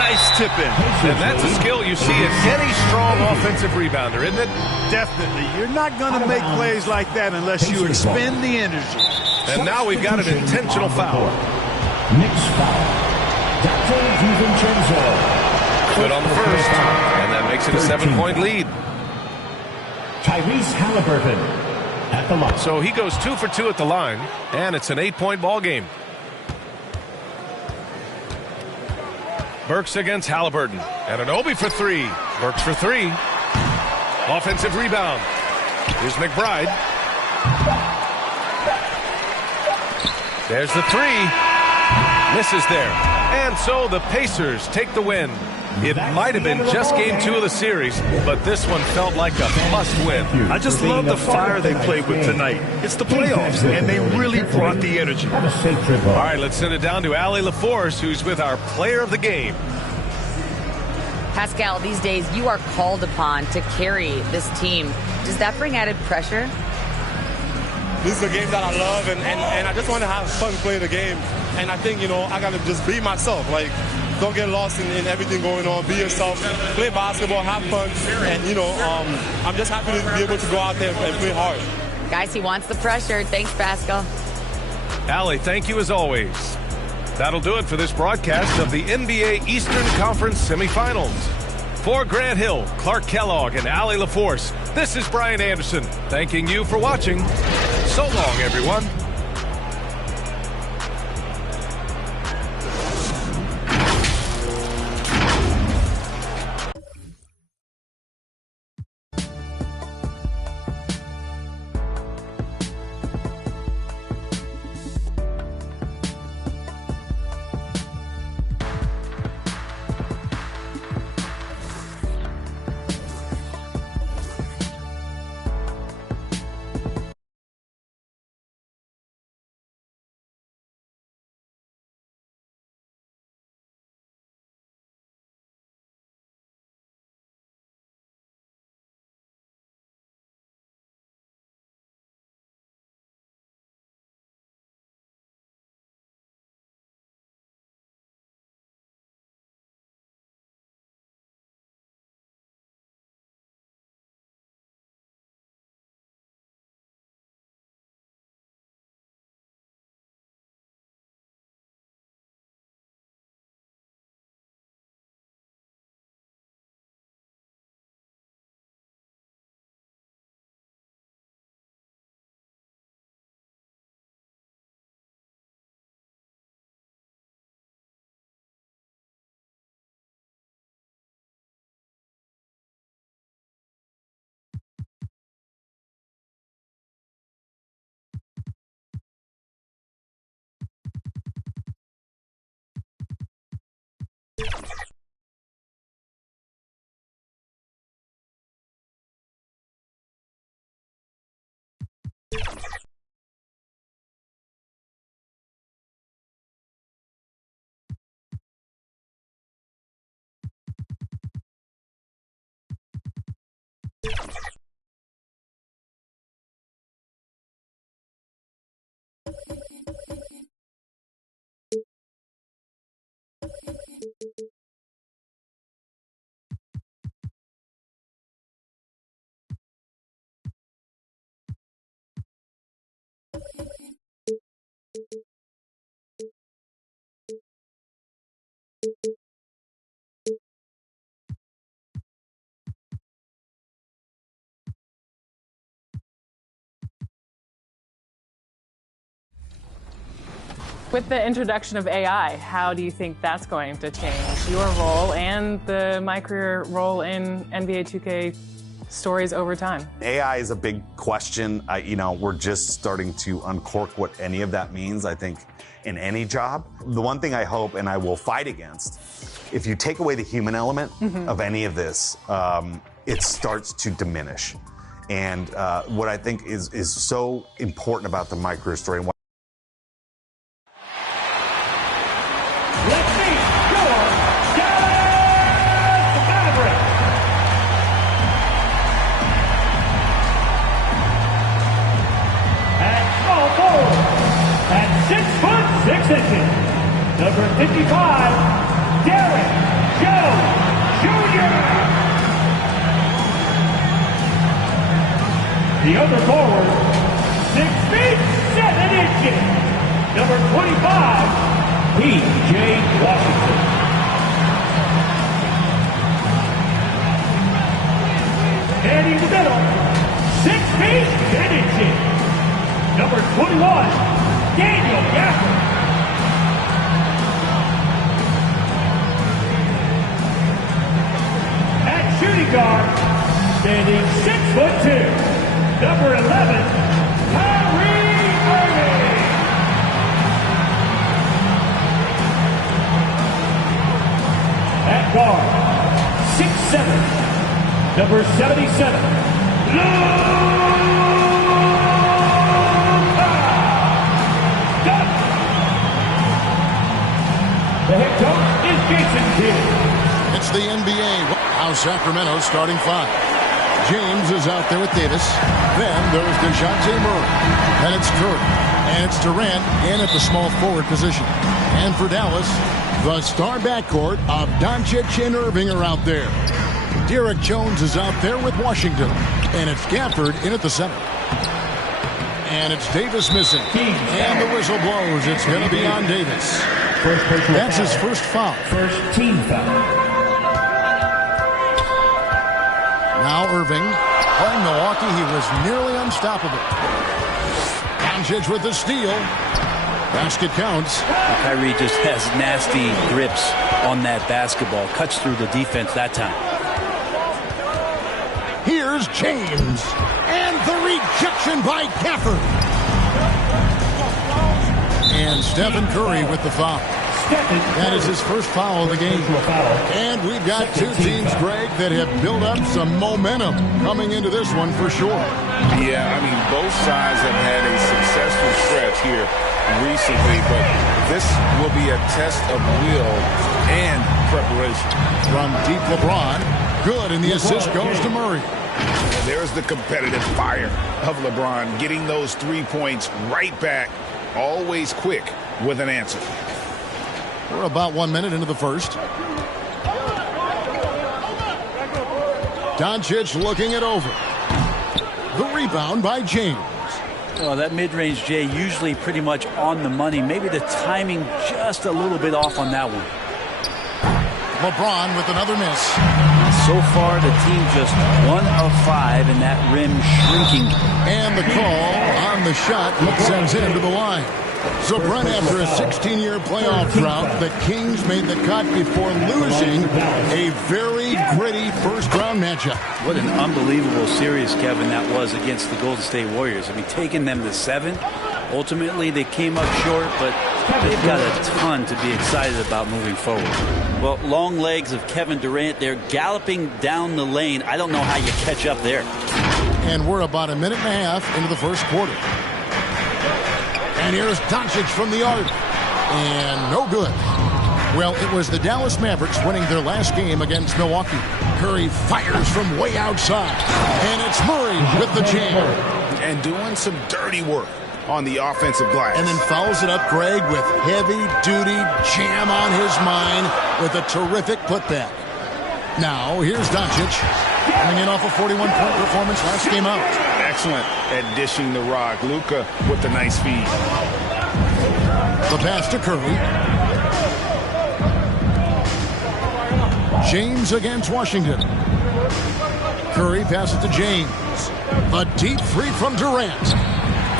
Nice tip-in. And that's a skill you see in any strong offensive rebounder, isn't it? Definitely. You're not going to make plays like that unless you expend the energy. And now we've got an intentional foul. Knicks foul. Dante DiVincenzo. Good on the first. And that makes it a 7-point lead. Tyrese Halliburton at the line. So he goes 2 for 2 at the line, and it's an 8-point ball game. Burks against Halliburton. And an Obi for three. Burks for three. Offensive rebound. Here's McBride. There's the three. Misses there. And so the Pacers take the win. It might have been just game 2 of the series, but this one felt like a must-win. I just love the fire they played with tonight. It's the playoffs, and they really brought the energy. All right, let's send it down to Allie LaForce, who's with our player of the game. Pascal, these days you are called upon to carry this team. Does that bring added pressure? This is a game that I love, and I just want to have fun playing the game. And I think, I got to just be myself. Like, don't get lost in everything going on. Be yourself. Play basketball. Have fun. And, I'm just happy to be able to go out there and play hard. Guys, he wants the pressure. Thanks, Pascal. Allie, thank you as always. That'll do it for this broadcast of the NBA Eastern Conference semifinals. For Grant Hill, Clark Kellogg, and Allie LaForce, this is Brian Anderson, thanking you for watching. So long, everyone. With the introduction of AI, how do you think that's going to change your role and my career role in NBA 2K stories over time? AI is a big question. We're just starting to uncork what any of that means, I think, in any job. The one thing I hope and I will fight against, if you take away the human element of any of this, it starts to diminish. And what I think is so important about the My Career Story, and number 55, Derek Joe Jr. The other forward, 6 feet 7 inches, number 25, P.J. Washington. And in the middle, 6 feet 10 inches, number 21, Daniel Gafford. Standing 6'2", number 11, Kyrie Irving. At guard, 6'7", number 77, the head coach is Jason Kidd. It's the NBA. Now Sacramento's starting five. James is out there with Davis. Then there's DeJounte Murray. And it's Curry. And it's Durant in at the small forward position. And for Dallas, the star backcourt of Doncic and Irving are out there. Derek Jones is out there with Washington. And it's Gafford in at the center. And it's Davis missing. And the whistle blows. It's going to be on Davis. That's his first foul. First team foul. Now Irving. Playing Milwaukee, he was nearly unstoppable. Doncic with the steal. Basket counts. Kyrie just has nasty grips on that basketball. Cuts through the defense that time. Here's James. And the rejection by Gafford. And Stephen Curry with the foul. That is his first foul of the game. And we've got two teams, Greg, that have built up some momentum coming into this one for sure. Yeah, I mean, both sides have had a successful stretch here recently, but this will be a test of will and preparation. From deep LeBron, good, and the assist goes to Murray. There's the competitive fire of LeBron, getting those 3 points right back, always quick with an answer. We're about 1 minute into the first. Doncic looking it over. The rebound by James. Well, that mid-range Jay usually pretty much on the money. Maybe the timing just a little bit off on that one. LeBron with another miss. So far, the team just 1 of 5 and that rim shrinking. And the call on the shot sends him to the line. So, Brent, after a 16-year playoff drought, the Kings made the cut before losing a very gritty first-round matchup. What an unbelievable series, Kevin, that was against the Golden State Warriors. I mean, taking them to 7. Ultimately, they came up short, but they've got a ton to be excited about moving forward. Well, long legs of Kevin Durant. They're galloping down the lane. I don't know how you catch up there. And we're about a minute and a half into the first quarter. And here's Doncic from the arc. And no good. Well, it was the Dallas Mavericks winning their last game against Milwaukee. Curry fires from way outside. And it's Murray with the jam. And doing some dirty work on the offensive glass. And then follows it up, Greg, with heavy-duty jam on his mind with a terrific putback. Now, here's Doncic coming in off a 41-point performance last game out. Excellent at dishing the rock. Luka with the nice feed. The pass to Curry. James against Washington. Curry passes to James. A deep three from Durant.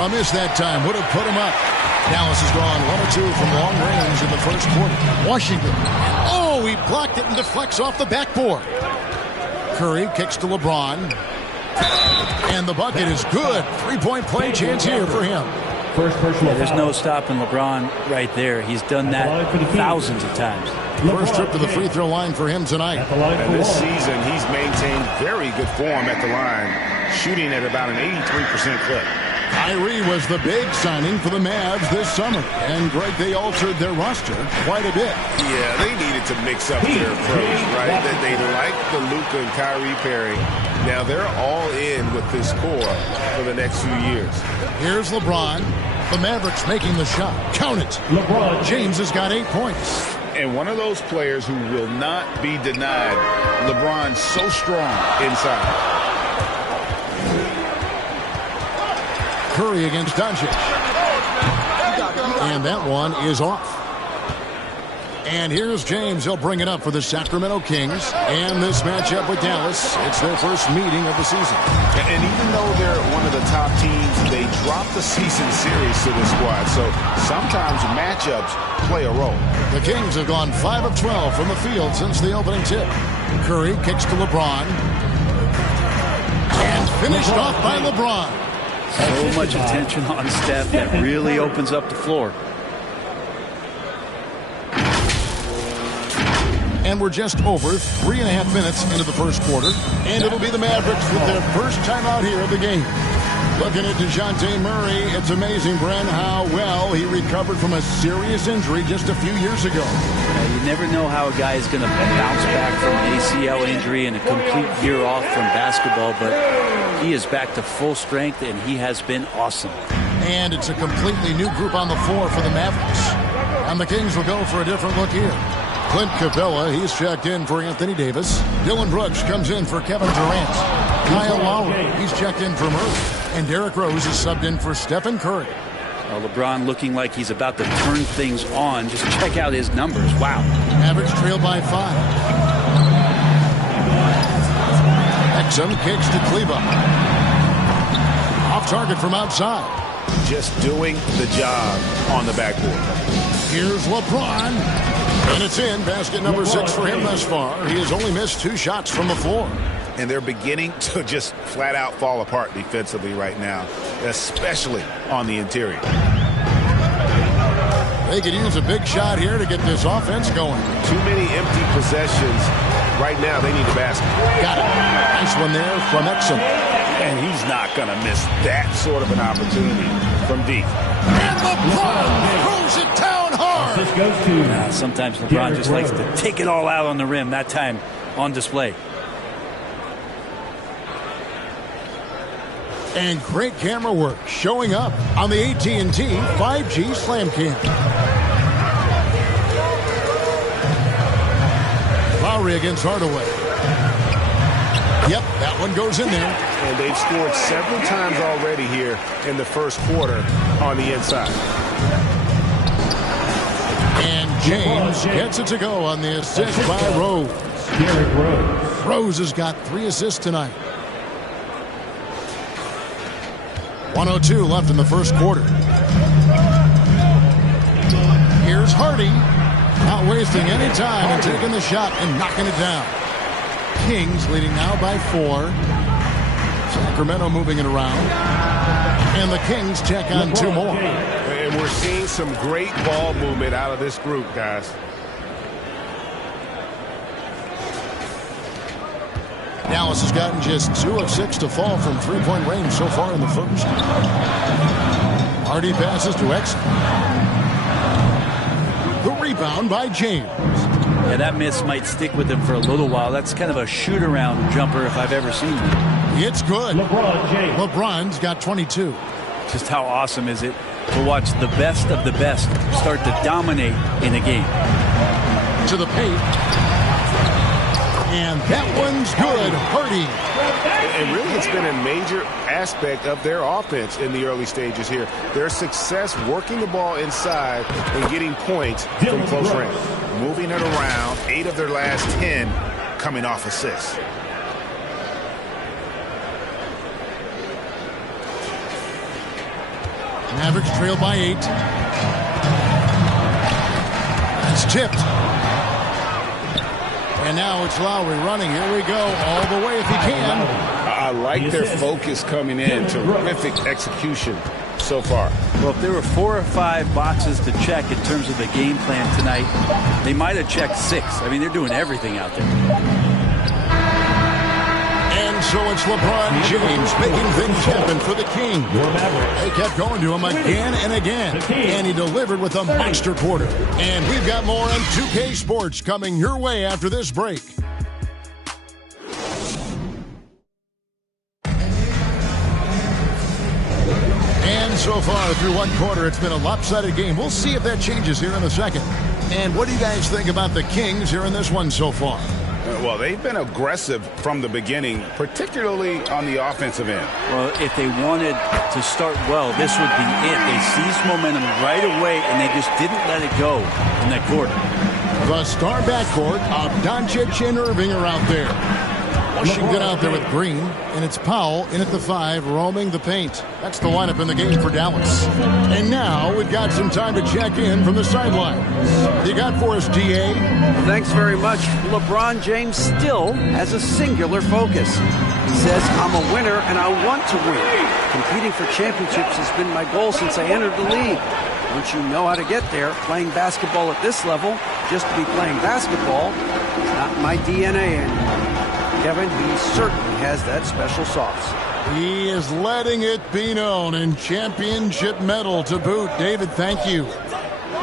A miss that time would have put him up. Dallas has gone 1 of 2 from long range in the first quarter. Washington. Oh, he blocked it and deflects off the backboard. Curry kicks to LeBron. And the bucket is good. 3-point play chance here for him. There's no stopping LeBron right there. He's done that thousands of times. First trip to the free throw line for him tonight. And this season, he's maintained very good form at the line, shooting at about an 83% clip. Kyrie was the big signing for the Mavs this summer. And, Greg, they altered their roster quite a bit. Yeah, they needed to mix up their approach, right? They like the Luka and Kyrie pairing. Now they're all in with this core for the next few years. Here's LeBron. The Mavericks making the shot. Count it. LeBron James has got 8 points. And one of those players who will not be denied. LeBron's so strong inside. Curry against Doncic. And that one is off. And here's James. He'll bring it up for the Sacramento Kings. And this matchup with Dallas, it's their first meeting of the season. And even though they're one of the top teams, they dropped the season series to this squad. So sometimes matchups play a role. The Kings have gone 5 of 12 from the field since the opening tip. Curry kicks to LeBron. finished off by LeBron. So much attention on Steph that really opens up the floor. And we're just over 3.5 minutes into the first quarter. And it'll be the Mavericks with their first time out here of the game. Looking at DeJounte Murray, it's amazing, Brent, how well he recovered from a serious injury just a few years ago. You never know how a guy is going to bounce back from an ACL injury and a complete year off from basketball, but he is back to full strength, and he has been awesome. And it's a completely new group on the floor for the Mavericks. And the Kings will go for a different look here. Clint Capella, he's checked in for Anthony Davis. Dylan Brooks comes in for Kevin Durant. Kyle Lowry, he's checked in for Murray. And Derrick Rose is subbed in for Stephen Curry. LeBron looking like he's about to turn things on. Just check out his numbers. Wow. Mavericks trail by 5. Exum kicks to Kleba. Off target from outside. Just doing the job on the backboard. Here's LeBron. And it's in. Basket number 6 for him thus far. He has only missed 2 shots from the floor. And they're beginning to just flat out fall apart defensively right now, especially on the interior. They could use a big shot here to get this offense going. Too many empty possessions. Right now, they need the basket. Got it. Nice one there from Exum. And he's not going to miss that sort of an opportunity from deep. And LeBron throws it down hard. This goes to sometimes LeBron just likes to take it all out on the rim. That time on display. And great camera work showing up on the AT&T 5G Slam Cam. Lowry against Hardaway. Yep, that one goes in there. And they've scored several times already here in the first quarter on the inside. And James gets it to go on the assist by Rose. Rose has got 3 assists tonight. 1:02 left in the first quarter. Here's Hardy. Not wasting any time and taking the shot and knocking it down. Kings leading now by 4. Sacramento moving it around. And the Kings check on 2 more. And we're seeing some great ball movement out of this group, guys. Dallas has gotten just 2 of 6 to fall from 3-point range so far in the first. Hardy passes to Exum. The rebound by James. Yeah, that miss might stick with him for a little while. That's kind of a shoot-around jumper if I've ever seen one. It's good. LeBron's got 22. Just how awesome is it to watch the best of the best start to dominate in a game. To the paint. And that one's good. Hardy. And really, it's been a major aspect of their offense in the early stages here. Their success working the ball inside and getting points from close range. Moving it around, 8 of their last 10 coming off assists. Mavericks trail by 8. It's tipped. And now it's Lowry running. Here we go. All the way if he can. I like their focus coming in. Terrific execution so far. Well, if there were 4 or 5 boxes to check in terms of the game plan tonight, they might have checked 6. I mean, they're doing everything out there. And so it's LeBron James making things happen for the Kings. They kept going to him again and again. And he delivered with a monster quarter. And we've got more on 2K Sports coming your way after this break. And so far through one quarter, it's been a lopsided game. We'll see if that changes here in a second. And what do you guys think about the Kings here in this one so far? Well, they've been aggressive from the beginning, particularly on the offensive end. Well, if they wanted to start well, this would be it. They seized momentum right away, and they just didn't let it go in that quarter. The star backcourt of Doncic and Irving are out there. Washington out there with Green, and it's Powell in at the 5, roaming the paint. That's the lineup in the game for Dallas. And now we've got some time to check in from the sidelines. You got for us, DA? Thanks very much. LeBron James still has a singular focus. He says, I'm a winner and I want to win. Competing for championships has been my goal since I entered the league. Once you know how to get there, playing basketball at this level, just to be playing basketball, is not my DNA anymore. Kevin, he certainly has that special sauce. He is letting it be known, and championship medal to boot. David, thank you.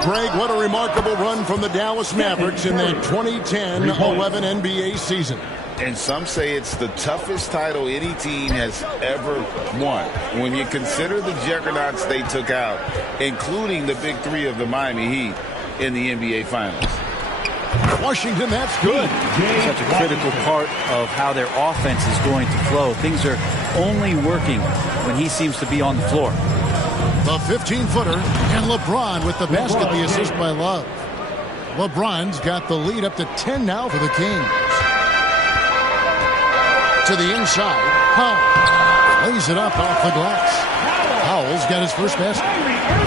Greg, what a remarkable run from the Dallas Mavericks in that 2010-11 NBA season. And some say it's the toughest title any team has ever won. When you consider the juggernauts they took out, including the big three of the Miami Heat in the NBA Finals. Washington, that's good. Such a critical part of how their offense is going to flow. Things are only working when he seems to be on the floor. The 15-footer, and LeBron with the basket, the assist by Love. LeBron's got the lead up to 10 now for the Kings. To the inside, Powell lays it up off the glass. Powell's got his first basket.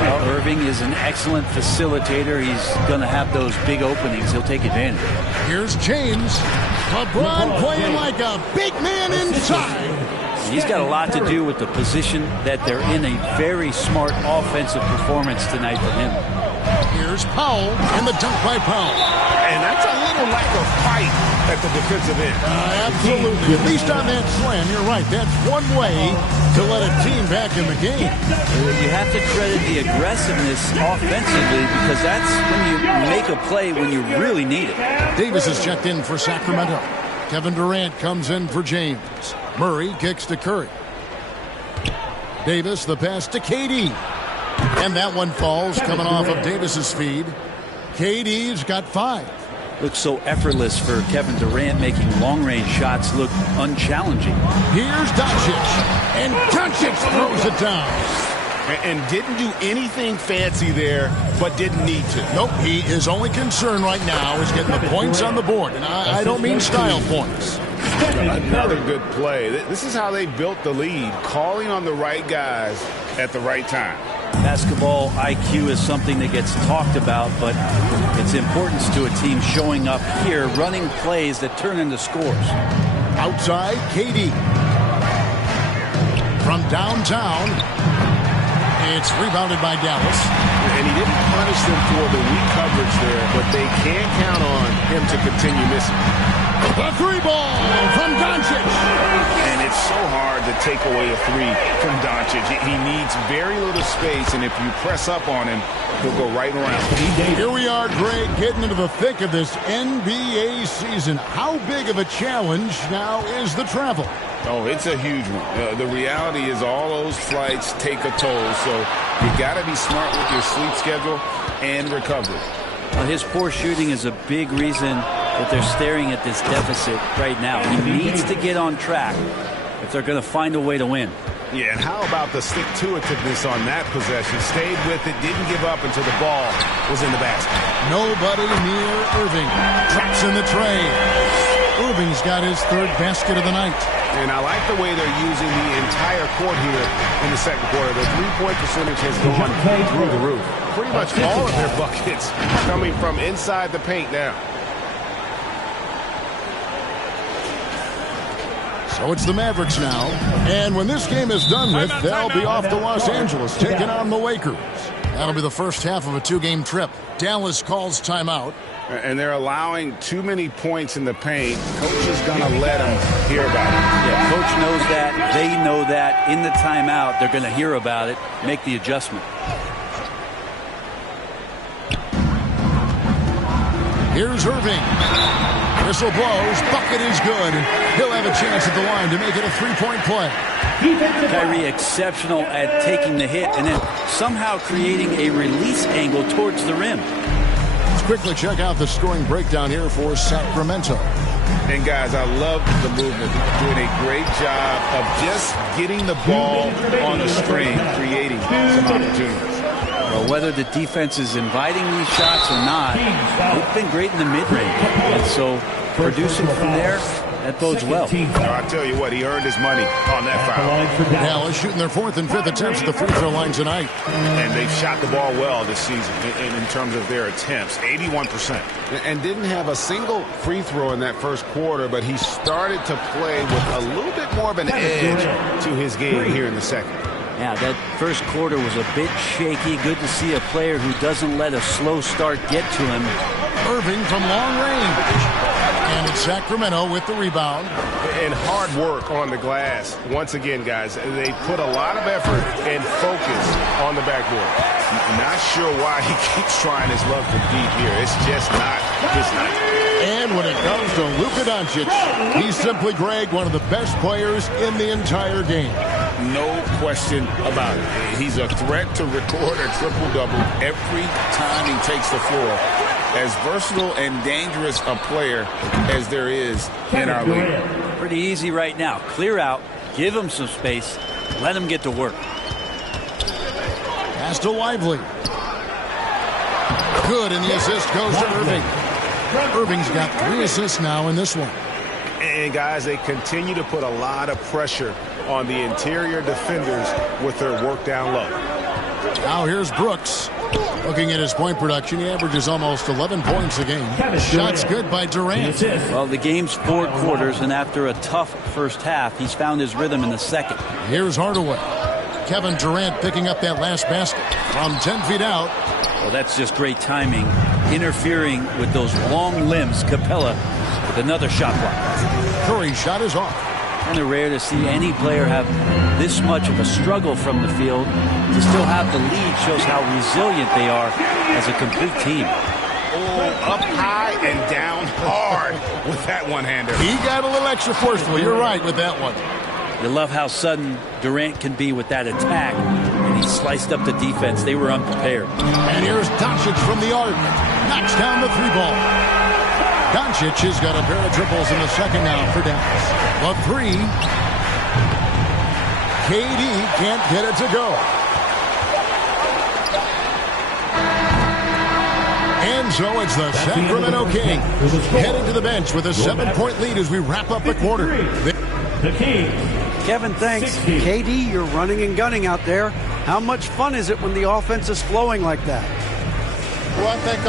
Well, Irving is an excellent facilitator. He's going to have those big openings. He'll take advantage. Here's James. LeBron playing like a big man inside. He's got a lot to do with the position that they're in. A very smart offensive performance tonight for him. Here's Powell, and the dunk by Powell. And that's a little lack of fight at the defensive end. Absolutely. At least on that slam, you're right. That's one way to let a team back in the game. You have to credit the aggressiveness offensively, because that's when you make a play when you really need it. Davis is checked in for Sacramento. Kevin Durant comes in for James. Murray kicks to Curry. Davis, the pass to KD. And that one falls, coming off of Davis's feed. KD's got 5. Looks so effortless for Kevin Durant, making long-range shots look unchallenging. Here's Doncic, and Doncic throws it down. And didn't do anything fancy there, but didn't need to. Nope, his only concern right now is getting the points on the board. And I don't mean style points. Another good play. This is how they built the lead, calling on the right guys at the right time. Basketball IQ is something that gets talked about, but its importance to a team showing up here, running plays that turn into scores. Outside, KD. From downtown, it's rebounded by Dallas. And he didn't punish them for the weak coverage there, but they can't count on him to continue missing. The 3-ball from Doncic. And it's so hard to take away a 3 from Doncic. He needs very little space, and if you press up on him, he'll go right around. Here we are, Greg, getting into the thick of this NBA season. How big of a challenge now is the travel? Oh, it's a huge one. The reality is all those flights take a toll, so you got to be smart with your sleep schedule and recovery. Well, his poor shooting is a big reason that they're staring at this deficit right now. He needs to get on track if they're going to find a way to win. Yeah, and how about the stick-to-itiveness on that possession? Stayed with it, didn't give up until the ball was in the basket. Nobody near Irving. Drops in the tray. Irving's got his 3rd basket of the night. And I like the way they're using the entire court here in the second quarter. The three-point percentage has gone through the roof. Pretty much all of their buckets coming from inside the paint now. So it's the Mavericks now. And when this game is done with, they'll be off to Los Angeles, taking on the Lakers. That'll be the first half of a 2-game trip. Dallas calls timeout. And they're allowing too many points in the paint. Coach is going to let them hear about it. Yeah, coach knows that. They know that. In the timeout, they're going to hear about it, make the adjustment. Here's Irving. Whistle blows. Bucket is good. He'll have a chance at the line to make it a 3-point play. Kyrie exceptional at taking the hit and then somehow creating a release angle towards the rim. Let's quickly check out the scoring breakdown here for Sacramento. And guys, I love the movement. Doing a great job of just getting the ball on a string, creating some opportunities. Well, whether the defense is inviting these shots or not, they've been great in the mid-range. And so producing from there, That bodes well. I tell you what, he earned his money on that foul. Dallas shooting their 4th and 5th attempts at the free throw line tonight. And they've shot the ball well this season in terms of their attempts, 81%. And didn't have a single free throw in that first quarter, but he started to play with a little bit more of an edge to his game here in the second. Yeah, that first quarter was a bit shaky. Good to see a player who doesn't let a slow start get to him. Irving from long range. And it's Sacramento with the rebound. And hard work on the glass. Once again, guys, they put a lot of effort and focus on the backboard. Not sure why he keeps trying his luck from deep here. It's just not his night. And when it comes to Luka Doncic, he's simply, Greg, one of the best players in the entire game. No question about it. He's a threat to record a triple-double every time he takes the floor. As versatile and dangerous a player as there is in our league. Pretty easy right now. Clear out, give him some space, let him get to work. Pass to Lively. Good, and the assist goes to Irving. Irving's got 3 assists now in this one. And guys, they continue to put a lot of pressure on the interior defenders with their work down low. Now here's Brooks. Looking at his point production, he averages almost 11 points a game. Shots good by Durant. Well, the game's 4 quarters, and after a tough first half, he's found his rhythm in the second. Here's Hardaway. Kevin Durant picking up that last basket from 10 feet out. Well, that's just great timing. Interfering with those long limbs, Capella with another shot block. Curry's shot is off. Kind of rare to see any player have this much of a struggle from the field. To still have the lead shows how resilient they are as a complete team. Oh, up high and down hard with that one-hander. He got a little extra forceful. You're right with that one. You love how sudden Durant can be with that attack. And he sliced up the defense. They were unprepared. And here's Doncic from the arc. Knocks down the 3-ball. Doncic has got a pair of triples in the second now for Dallas. The 3. KD can't get it to go. And so it's the Sacramento Kings heading to the bench with a 7-point lead as we wrap up the quarter. The Kings. Kevin, thanks. KD, you're running and gunning out there. How much fun is it when the offense is flowing like that? Well, I think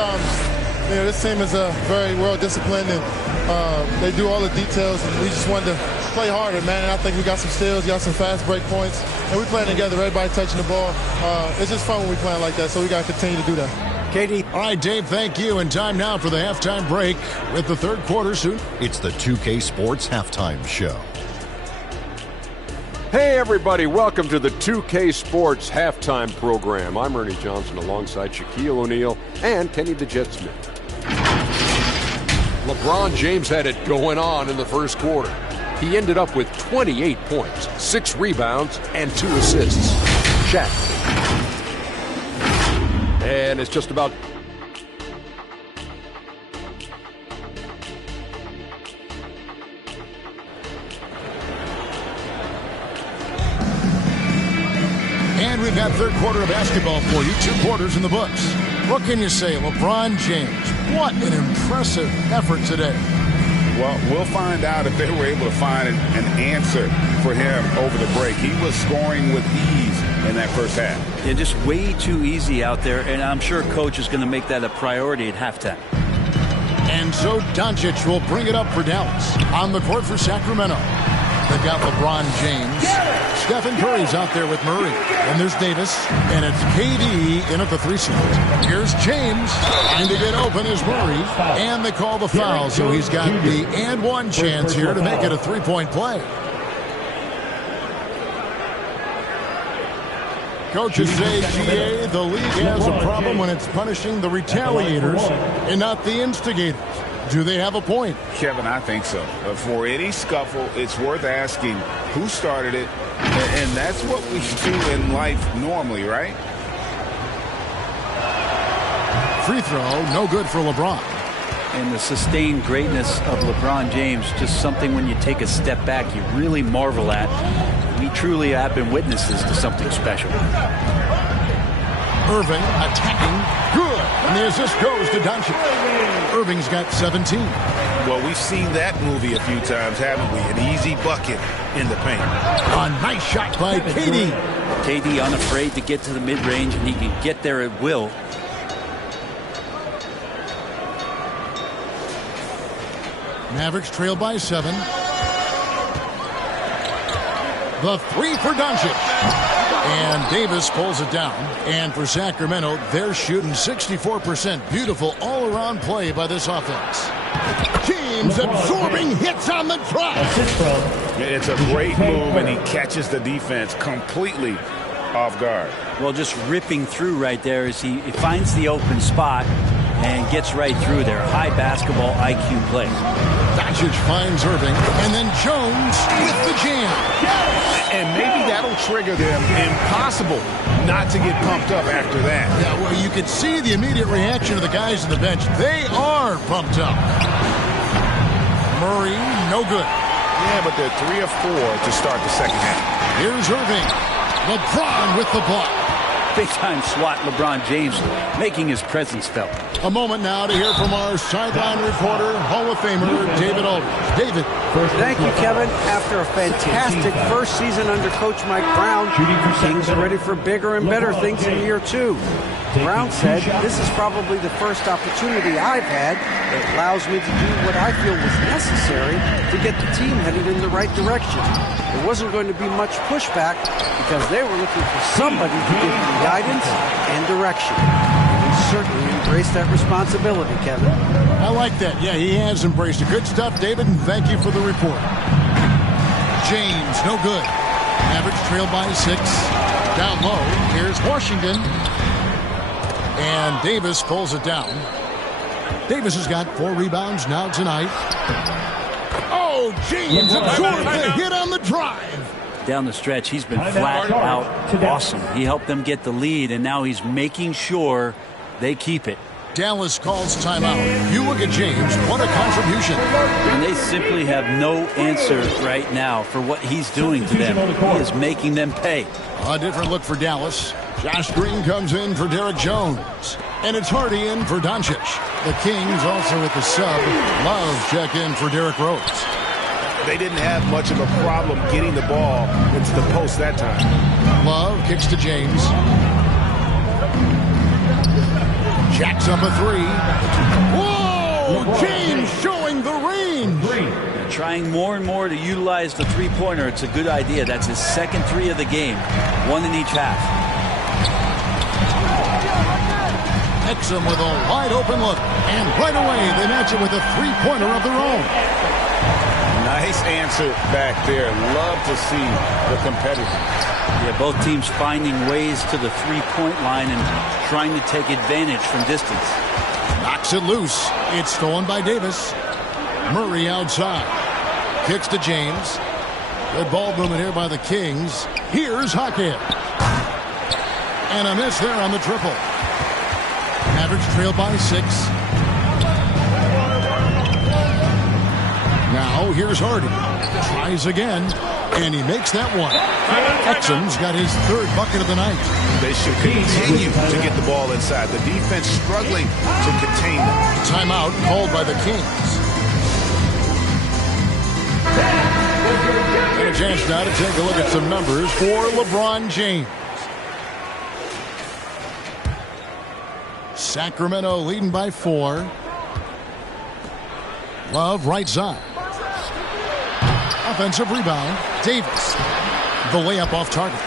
this team is very well disciplined, and they do all the details, and we just wanted to play harder, man. And I think we got some steals, got some fast break points, and we're playing together, everybody touching the ball. It's just fun when we playing like that, so we got to continue to do that. Katie. All right, Dave, thank you. And time now for the halftime break with the third quarter soon. It's the 2K Sports Halftime Show. Hey, everybody. Welcome to the 2K Sports Halftime Program. I'm Ernie Johnson alongside Shaquille O'Neal and Kenny the Jet Smith. LeBron James had it going on in the first quarter. He ended up with 28 points, 6 rebounds, and 2 assists. Shaq. And it's just about... And we've got third quarter of basketball for you. 2 quarters in the books. What can you say? LeBron James, what an impressive effort today. Well, we'll find out if they were able to find an answer for him over the break. He was scoring with ease in that first half. Yeah, just way too easy out there, and I'm sure Coach is going to make that a priority at halftime. And so Doncic will bring it up for Dallas. On the court for Sacramento. They've got LeBron James. Stephen Curry's out there with Murray. And there's Davis. And it's KD in at the 3 slot. Here's James. Trying to get open is Murray. And they call the foul. So he's got the and one chance here to make it a 3-point play. Coaches say, GA, the league has a problem when it's punishing the retaliators and not the instigators. Do they have a point? Kevin, I think so. For any scuffle, it's worth asking who started it, and that's what we do in life normally, right? Free throw, no good for LeBron. And the sustained greatness of LeBron James, just something when you take a step back, you really marvel at. We truly have been witnesses to something special. Irving attacking, good, and the assist goes to Doncic. Irving's got 17. Well, we've seen that movie a few times, haven't we? An easy bucket in the paint. A nice shot by KD. KD unafraid to get to the mid-range, and he can get there at will. Mavericks trail by 7. The three for Doncic. And Davis pulls it down. And for Sacramento, they're shooting 64%. Beautiful all-around play by this offense. James absorbing hits on the drive. It's a great move, and he catches the defense completely off guard. Well, just ripping through right there as he finds the open spot and gets right through there. High basketball IQ play. Doncic finds Irving, and then Jones with the jam. And maybe that'll trigger them. Impossible not to get pumped up after that. Yeah, well, you can see the immediate reaction of the guys on the bench. They are pumped up. Murray, no good. Yeah, but they're 3 of 4 to start the second half. Here's Irving. LeBron with the block. Big-time swat, LeBron James making his presence felt. A moment now to hear from our sideline reporter, Hall of Famer David Aldridge. David. Thank you, Kevin. After a fantastic first season under Coach Mike Brown, Kings are ready for bigger and better things in year 2. Brown said, "This is probably the first opportunity I've had that allows me to do what I feel was necessary to get the team headed in the right direction. There wasn't going to be much pushback because they were looking for somebody to give them guidance and direction." He certainly embraced that responsibility, Kevin. I like that. Yeah, he has embraced it. Good stuff, David, and thank you for the report. James, no good. Mavericks trail by 6. Down low, here's Washington. And Davis pulls it down. Davis has got 4 rebounds now tonight. Oh, James absorbed the hit on the drive. Down the stretch, he's been flat out awesome. He helped them get the lead, and now he's making sure they keep it. Dallas calls timeout. You look at James, what a contribution. And they simply have no answer right now for what he's doing to them. He is making them pay. A different look for Dallas. Josh Green comes in for Derek Jones. And it's Hardy in for Doncic. The Kings also with the sub. Love check in for Derrick Rose. They didn't have much of a problem getting the ball into the post that time. Love kicks to James. Jacks up a 3. Whoa! James showing the range. They're trying more and more to utilize the three-pointer. It's a good idea. That's his second 3 of the game. 1 in each half. Exum with a wide open look. And right away they match it with a 3-pointer of their own. Nice answer back there. Love to see the competitive. Yeah, both teams finding ways to the three-point line and trying to take advantage from distance. Knocks it loose. It's stolen by Davis. Murray outside. Kicks to James. Good ball movement here by the Kings. Here's Hackett. And a miss there on the triple. Mavericks trail by 6. Now here's Hardy. Tries again. And he makes that one. Exum's got his 3rd bucket of the night. They should continue to get the ball inside. The defense struggling to contain them. Timeout called by the Kings. And a chance now to take a look at some numbers for LeBron James. Sacramento leading by 4. Love right side. Offensive rebound. Davis. The layup off target.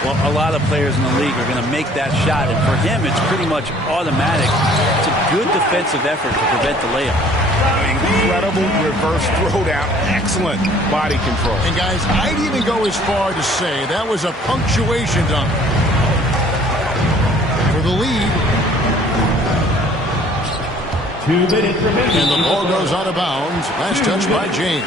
Well, a lot of players in the league are going to make that shot, and for him, it's pretty much automatic. It's a good defensive effort to prevent the layup. Incredible reverse throwdown. Excellent body control. And guys, I'd even go as far to say that was a punctuation dunk. For the lead. 2 minutes remaining. And the ball goes out of bounds. Last touch by James.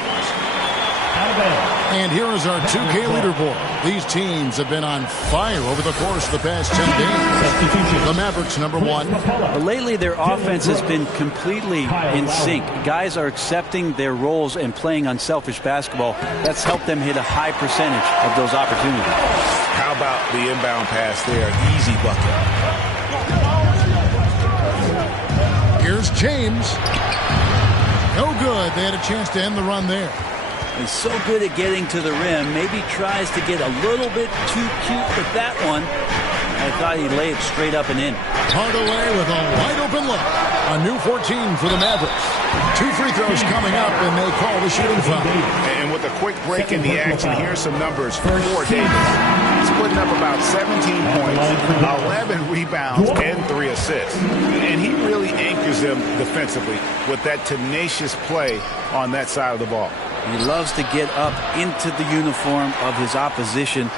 And here is our 2K leaderboard. These teams have been on fire over the course of the past 10 games. The Mavericks, number 1. But lately, their offense has been completely in sync. Guys are accepting their roles and playing unselfish basketball. That's helped them hit a high percentage of those opportunities. How about the inbound pass there? Easy bucket. Here's James. No good. They had a chance to end the run there. He's so good at getting to the rim. Maybe tries to get a little bit too cute with that one. I thought he'd lay it straight up and in. Hardaway with a wide open look. A new 14 for the Mavericks. 2 free throws coming up, and they call the shooting foul. And with a quick break in the action, here's some numbers for Davis. He's putting up about 17 points, 11 rebounds, and 3 assists. And he really anchors them defensively with that tenacious play on that side of the ball. He loves to get up into the uniform of his opposition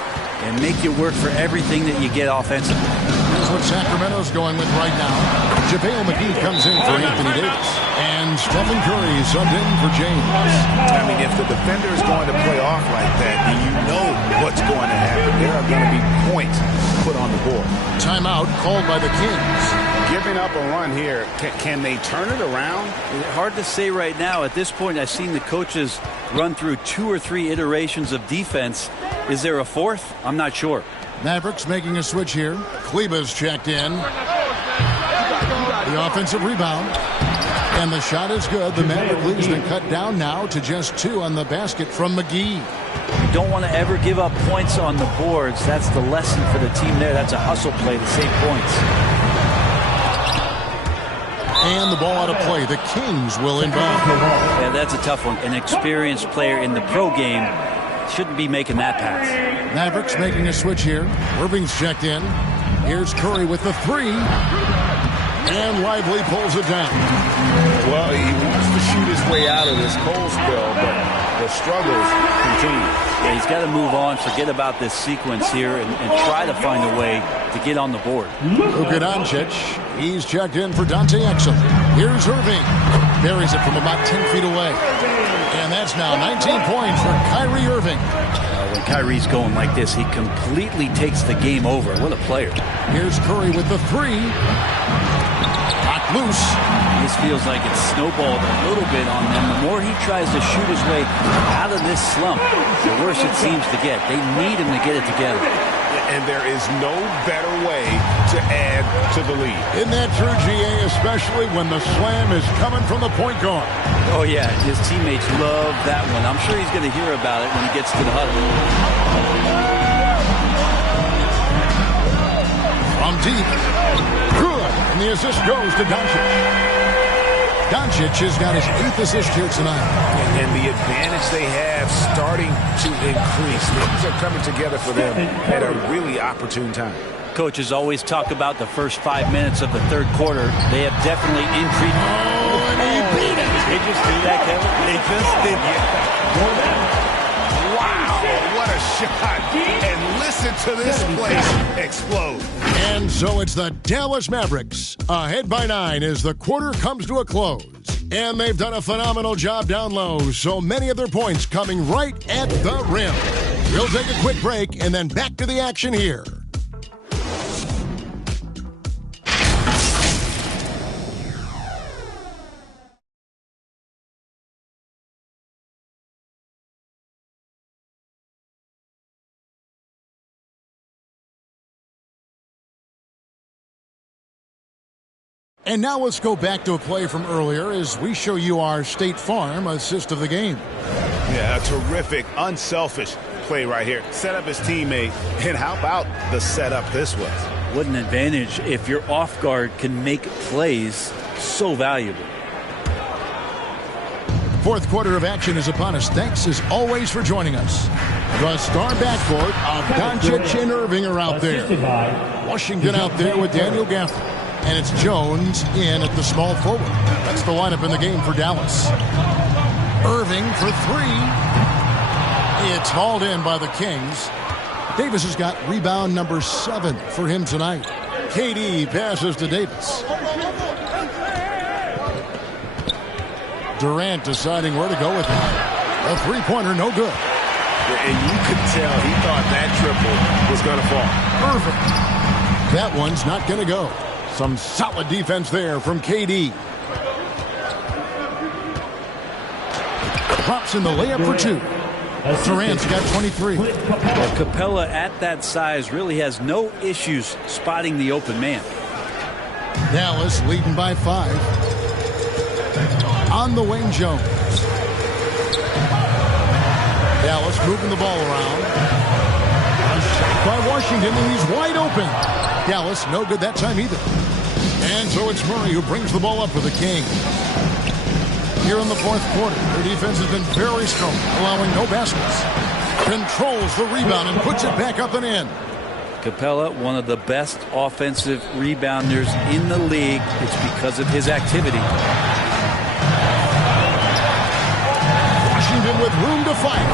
and make you work for everything that you get offensively. Here's what Sacramento's going with right now. JaVale McGee comes in for Anthony Davis. And Stephen Curry subbed in for James. I mean, if the defender is going to play off like that, then you know what's going to happen. There are going to be points put on the board. Timeout called by the Kings. Giving up a run here, can they turn it around? Hard to say right now. At this point, I've seen the coaches run through 2 or 3 iterations of defense. Is there a fourth? I'm not sure. Mavericks making a switch here. Kleba's checked in. The offensive rebound. And the shot is good. The Maverick lead's been cut down now to just 2 on the basket from McGee. You don't want to ever give up points on the boards. That's the lesson for the team there. That's a hustle play to save points. And the ball out of play. The Kings will inbound. Yeah, that's a tough one. An experienced player in the pro game shouldn't be making that pass. Mavericks making a switch here. Irving's checked in. Here's Curry with the 3. And Lively pulls it down. Well, he wants to shoot his way out of this cold spell, but the struggles continue. Yeah, he's got to move on, forget about this sequence here, and try to find a way to get on the board. Luka Doncic, he's checked in for Dante Exum. Here's Irving. Buries it from about 10 feet away. And that's now 19 points for Kyrie Irving. When Kyrie's going like this, he completely takes the game over. What a player. Here's Curry with the 3. Knocked loose. This feels like it's snowballed a little bit on them. The more he tries to shoot his way out of this slump, the worse it seems to get. They need him to get it together. And there is no better way to add to the lead. Isn't that true, GA, especially when the slam is coming from the point guard? Oh, yeah. His teammates love that one. I'm sure he's going to hear about it when he gets to the huddle. From deep. Good. And the assist goes to Doncic. Doncic has got his 8th assist here tonight. And the advantage they have starting to increase. Things are coming together for them at a really opportune time. Coaches always talk about the first 5 minutes of the third quarter. They have definitely increased. Oh, and he beat it. They just did that, Kevin. They just did that. Wow, what a shot. And listen to this place explode. And so it's the Dallas Mavericks ahead by 9 as the quarter comes to a close. And they've done a phenomenal job down low, so many of their points coming right at the rim. We'll take a quick break and then back to the action here. And now let's go back to a play from earlier as we show you our State Farm assist of the game. Yeah, a terrific, unselfish play right here. Set up his teammate, and how about the setup this was? What an advantage if your off guard can make plays so valuable. Fourth quarter of action is upon us. Thanks as always for joining us. The star backcourt of Doncic and Irving are out there. Washington out there with Daniel Gafford. And it's Jones in at the small forward. That's the lineup in the game for Dallas. Irving for 3. It's hauled in by the Kings. Davis has got rebound number 7 for him tonight. KD passes to Davis. Durant deciding where to go with it. A three-pointer, no good. And you could tell he thought that triple was going to fall. Perfect. That one's not going to go. Some solid defense there from KD. Drops in the layup for 2. Durant's got 23. Well, Capella at that size really has no issues spotting the open man. Dallas leading by 5. on the wing, Jones. Dallas moving the ball around. A shot by Washington, and he's wide open. Dallas, no good that time either. And so it's Murray who brings the ball up for the Kings. Here in the fourth quarter, their defense has been very strong, allowing no baskets. Controls the rebound and puts it back up and in. Capella, one of the best offensive rebounders in the league. It's because of his activity. Washington with room to fire.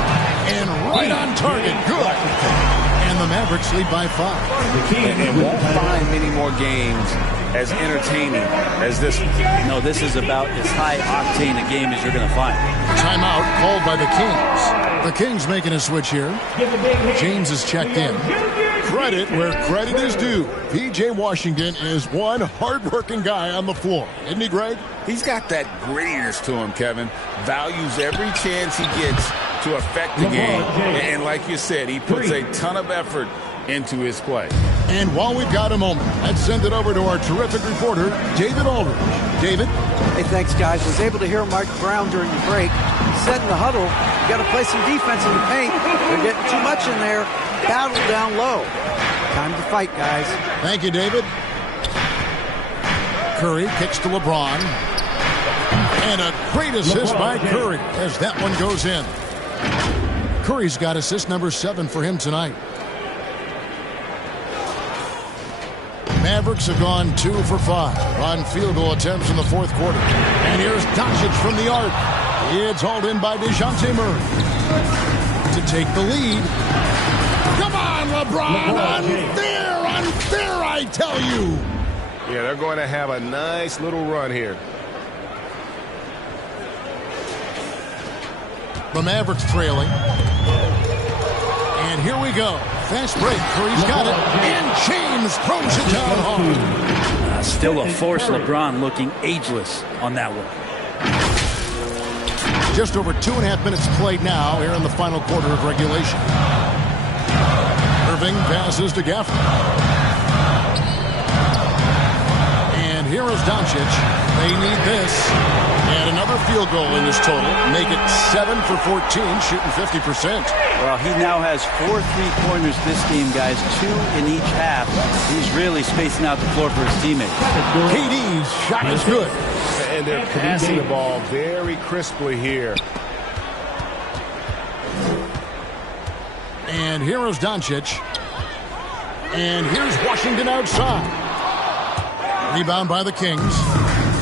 And right on target. Good. And the Mavericks lead by 5. And won't find many more games as entertaining as this one. No, this is about as high-octane a game as you're going to find. Timeout called by the Kings. The Kings making a switch here. James is checked in. Credit where credit is due. P.J. Washington is one hard-working guy on the floor. Isn't he, Greg? He's got that grittiness to him, Kevin. Values every chance he gets to affect the game. And like you said, he puts a ton of effort into his play. And while we've got a moment, let's send it over to our terrific reporter, David Aldridge. David? Hey, thanks, guys. Was able to hear Mike Brown during the break. He said in the huddle, you got to play some defense in the paint. They're getting too much in there. Battle down low. Time to fight, guys. Thank you, David. Curry kicks to LeBron. And a great assist by Curry as that one goes in. Curry's got assist number 7 for him tonight. Mavericks have gone 2 for 5 on field goal attempts in the fourth quarter. And here's Doncic from the arc. It's hauled in by DeJounte Murray to take the lead. Come on, LeBron! Unfair, I tell you! Yeah, they're going to have a nice little run here. The Mavericks trailing. And here we go. Fast break. Curry's got it. And James throws it down hard. Still a force. LeBron looking ageless on that one. Just over 2.5 minutes played now here in the final quarter of regulation. Irving passes to Gaffney. And here is Doncic. They need this. And another field goal in this total. Make it 7 for 14, shooting 50%. Well, he now has 4 3-pointers this game, guys. 2 in each half. He's really spacing out the floor for his teammates. KD's shot is good. And they're passing the ball very crisply here. And here is Doncic. And here's Washington outside. Rebound by the Kings.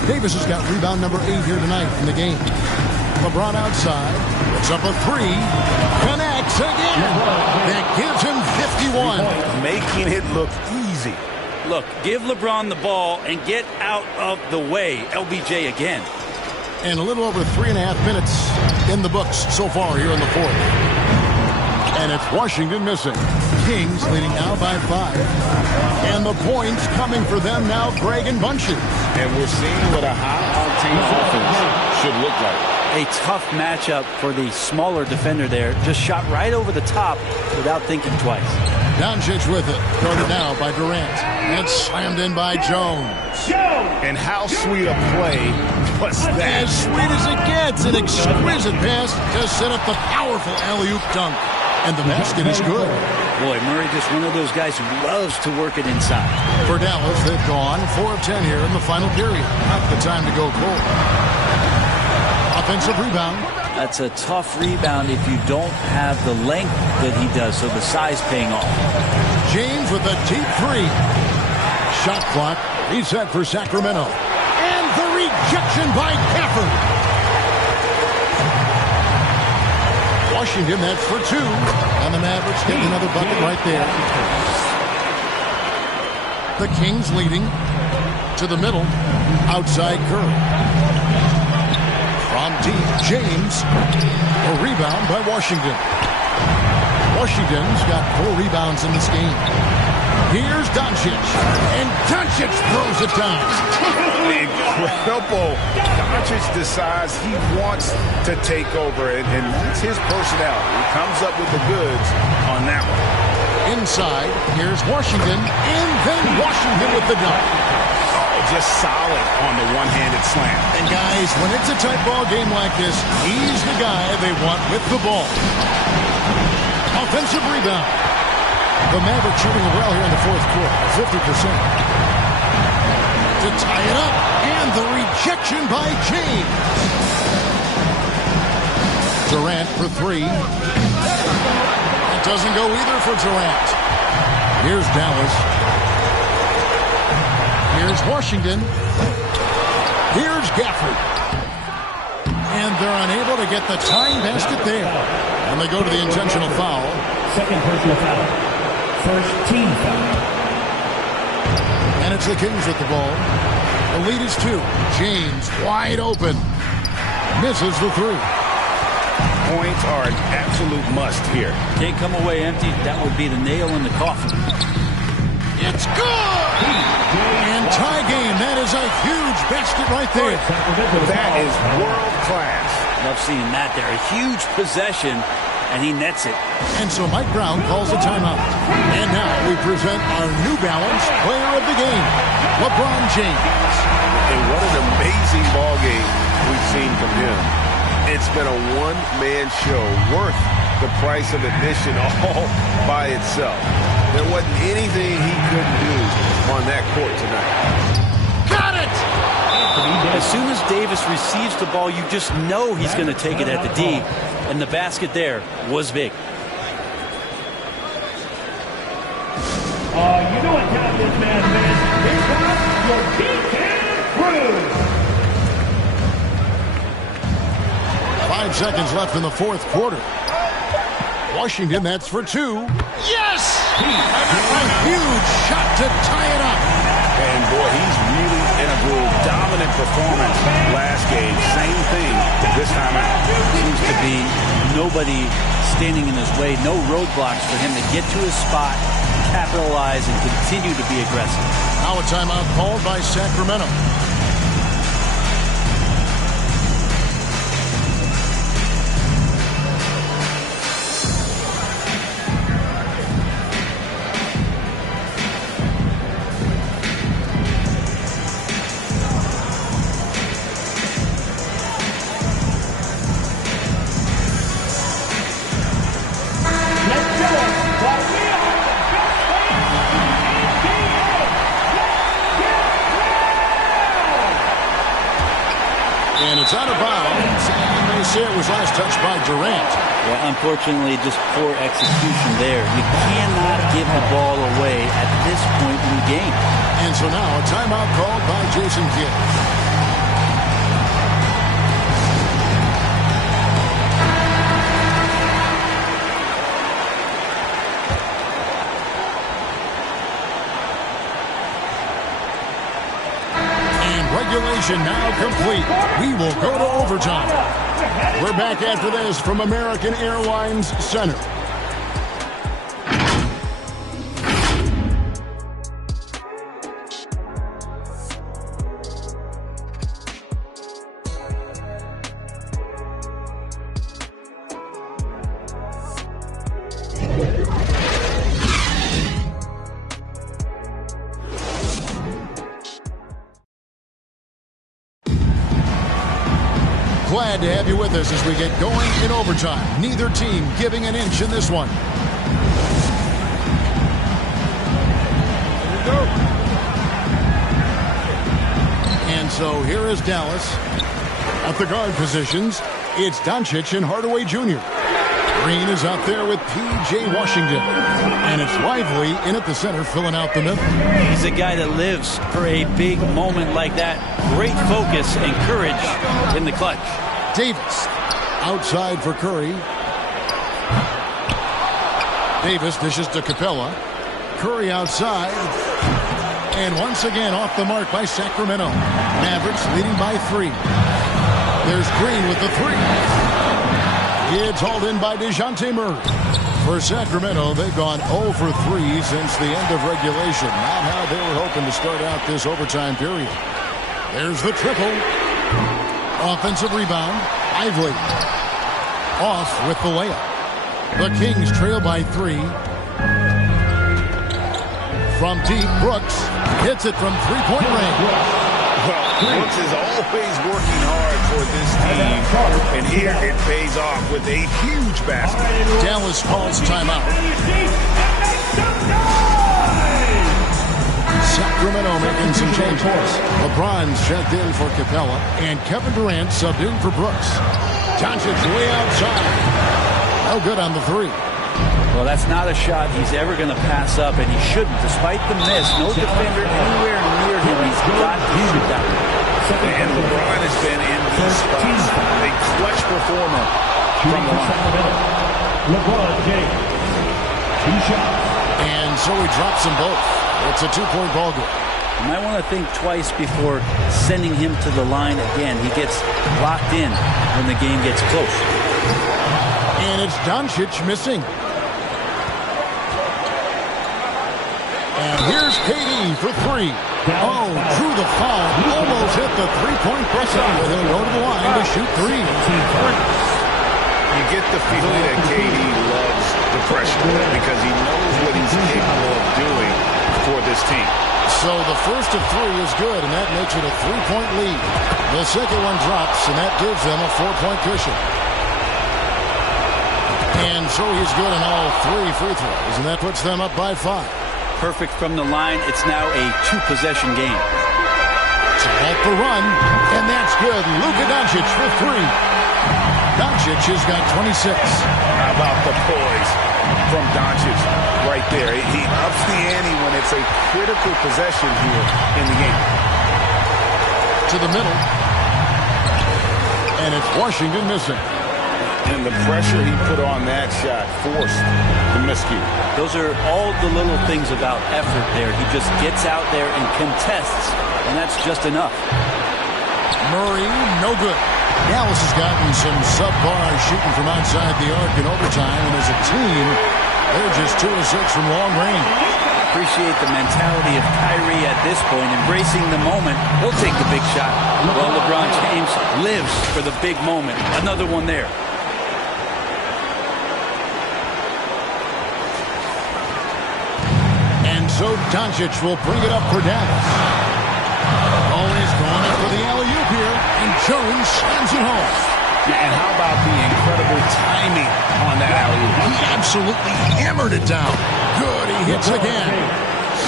Davis has got rebound number 8 here tonight in the game. LeBron outside. Puts up a 3. Connects again. That gives him 51. Making it look easy. Look, give LeBron the ball and get out of the way. LBJ again. And a little over 3.5 minutes in the books so far here in the fourth. And it's Washington missing. Kings leading now by 5. And the points coming for them now, Greg and Bunches. And we're seeing what a high-octane offense should look like. A tough matchup for the smaller defender there. Just shot right over the top without thinking twice. Doncic with it. Guarded now by Durant. And slammed in by Jones. And how sweet a play was that? As sweet as it gets. An exquisite pass to set up the powerful alley-oop dunk. And the basket is good. Boy, Murray just one of those guys who loves to work it inside. For Dallas, they've gone 4 of 10 here in the final period. Not the time to go cold. Offensive rebound. That's a tough rebound if you don't have the length that he does, so the size paying off. James with a deep 3. Shot clock reset for Sacramento. And the rejection by Gafford. Washington, that's for 2. And the Mavericks getting another bucket right there. The Kings leading to the middle. Outside Curry. From deep, James. A rebound by Washington. Washington's got 4 rebounds in this game. Here's Doncic. And Doncic throws it down. Incredible. Doncic decides he wants to take over, and that's his personality. He comes up with the goods on that one. Inside, here's Washington, and then Washington with the dunk. just solid on the one-handed slam. And guys, when it's a tight ball game like this, he's the guy they want with the ball. Offensive rebound. The Mavericks shooting well here in the fourth quarter, 50%. To tie it up, and the rejection by James. Durant for three. It doesn't go either for Durant. Here's Dallas. Here's Washington. Here's Gafford. And they're unable to get the tying basket there. And they go to the intentional foul. Second personal foul. First team foul. And it's the Kings with the ball. The lead is 2. James wide open. Misses the three. Points are an absolute must here. Can't come away empty. That would be the nail in the coffin. It's good! And tie game. That is a huge basket right there. That is world class. Love seeing that there. A huge possession, and he nets it. And so Mike Brown calls a timeout. And now we present our New Balance player of the game, LeBron James. And what an amazing ball game we've seen from him. It's been a one-man show worth the price of admission all by itself. There wasn't anything he couldn't do on that court tonight. Got it! As soon as Davis receives the ball, you just know he's going to take it at the D. And the basket there was big. You know what time this man is. Here comes your Beacon Crew. 5 seconds left in the fourth quarter. Washington, that's for 2. Yes! A huge shot to tie it up. And boy, he's really in a groove. Dominant performance last game. Same thing this time out. Seems to be nobody standing in his way. No roadblocks for him to get to his spot, capitalize, and continue to be aggressive. Now a timeout called by Sacramento. And it's out of bounds, and they say it was last touched by Durant. Well, unfortunately, just poor execution there. You cannot give the ball away at this point in the game. And so now a timeout called by Jason Kidd. Regulation now complete. We will go to overtime. We're back after this from American Airlines Center. Glad to have you with us as we get going in overtime. Neither team giving an inch in this one. And so here is Dallas. At the guard positions, it's Doncic and Hardaway Jr. Green is out there with P.J. Washington. And it's Lively in at the center, filling out the middle. He's a guy that lives for a big moment like that. Great focus and courage in the clutch. Davis outside for Curry. Davis dishes to Capella. Curry outside. And once again off the mark by Sacramento. Mavericks leading by 3. There's Green with the 3. It's hauled in by DeJounte Murray. For Sacramento, they've gone 0 for 3 since the end of regulation. Not how they were hoping to start out this overtime period. There's the triple. Offensive rebound. Lively. Off with the layup. The Kings trail by 3. From deep, Brooks. Hits it from three-point range. Well, Brooks is always working hard for this team, and here it pays off with a huge basket. Dallas calls timeout. Sacramento making some changes. LeBron's checked in for Capella, and Kevin Durant subbed in for Brooks. Doncic way outside. No good on the three. Well, that's not a shot he's ever going to pass up, and he shouldn't. Despite the miss, no defender anywhere near him. He's got to shoot that one. And LeBron has been in these spots. A clutch performer from the line. LeBron James. 2 shots. And so he drops them both. It's a 2-point ball game. You might want to think twice before sending him to the line again. He gets locked in when the game gets close. And it's Doncic missing. And here's KD for 3. Oh, drew the foul. Almost hit the three-point buzzer. He'll go to the line to shoot 3. You get the feeling that KD loves the pressure because he knows what he's capable of doing for this team. So the first of 3 is good, and that makes it a 3-point lead. The second one drops, and that gives them a 4-point cushion. And so he's good on all 3 free throws, and that puts them up by 5. Perfect from the line. It's now a 2-possession game. To help the run, and that's good. Luka Doncic for 3. Doncic has got 26. How about the poise from Doncic right there? He ups the ante when it's a critical possession here in the game. To the middle. And it's Washington missing. And the pressure he put on that shot forced the miscue. Those are all the little things about effort there. He just gets out there and contests, and that's just enough. Murray, no good. Dallas has gotten some subpar shooting from outside the arc in overtime, and as a team, they're just 2 of 6 from long range. Appreciate the mentality of Kyrie at this point, embracing the moment. He'll take the big shot. Well, LeBron James lives for the big moment. Another one there. So Doncic will bring it up for Dallas. Always going up for the alley-oop here, and Jones slams it home. Yeah, and how about the incredible timing on that alley-oop? He absolutely hammered it down. Good, he hits again.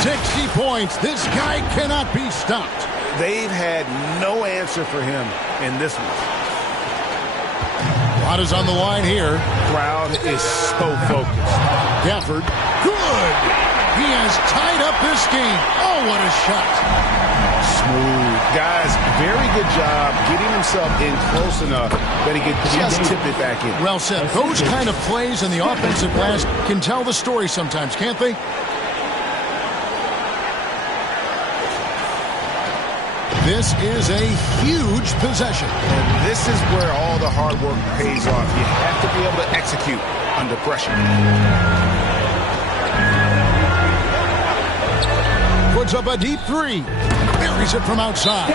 60 points. This guy cannot be stopped. They've had no answer for him in this one. A lot is on the line here. Crowd is so focused. Gafford, good. He has tied up this game. Oh, what a shot. Smooth. Guys, very good job getting himself in close enough that he could just tip it back in. Well said. Those kind of plays in the offensive glass can tell the story sometimes, can't they? This is a huge possession. And this is where all the hard work pays off. You have to be able to execute under pressure. Puts up a deep 3. Buries it from outside.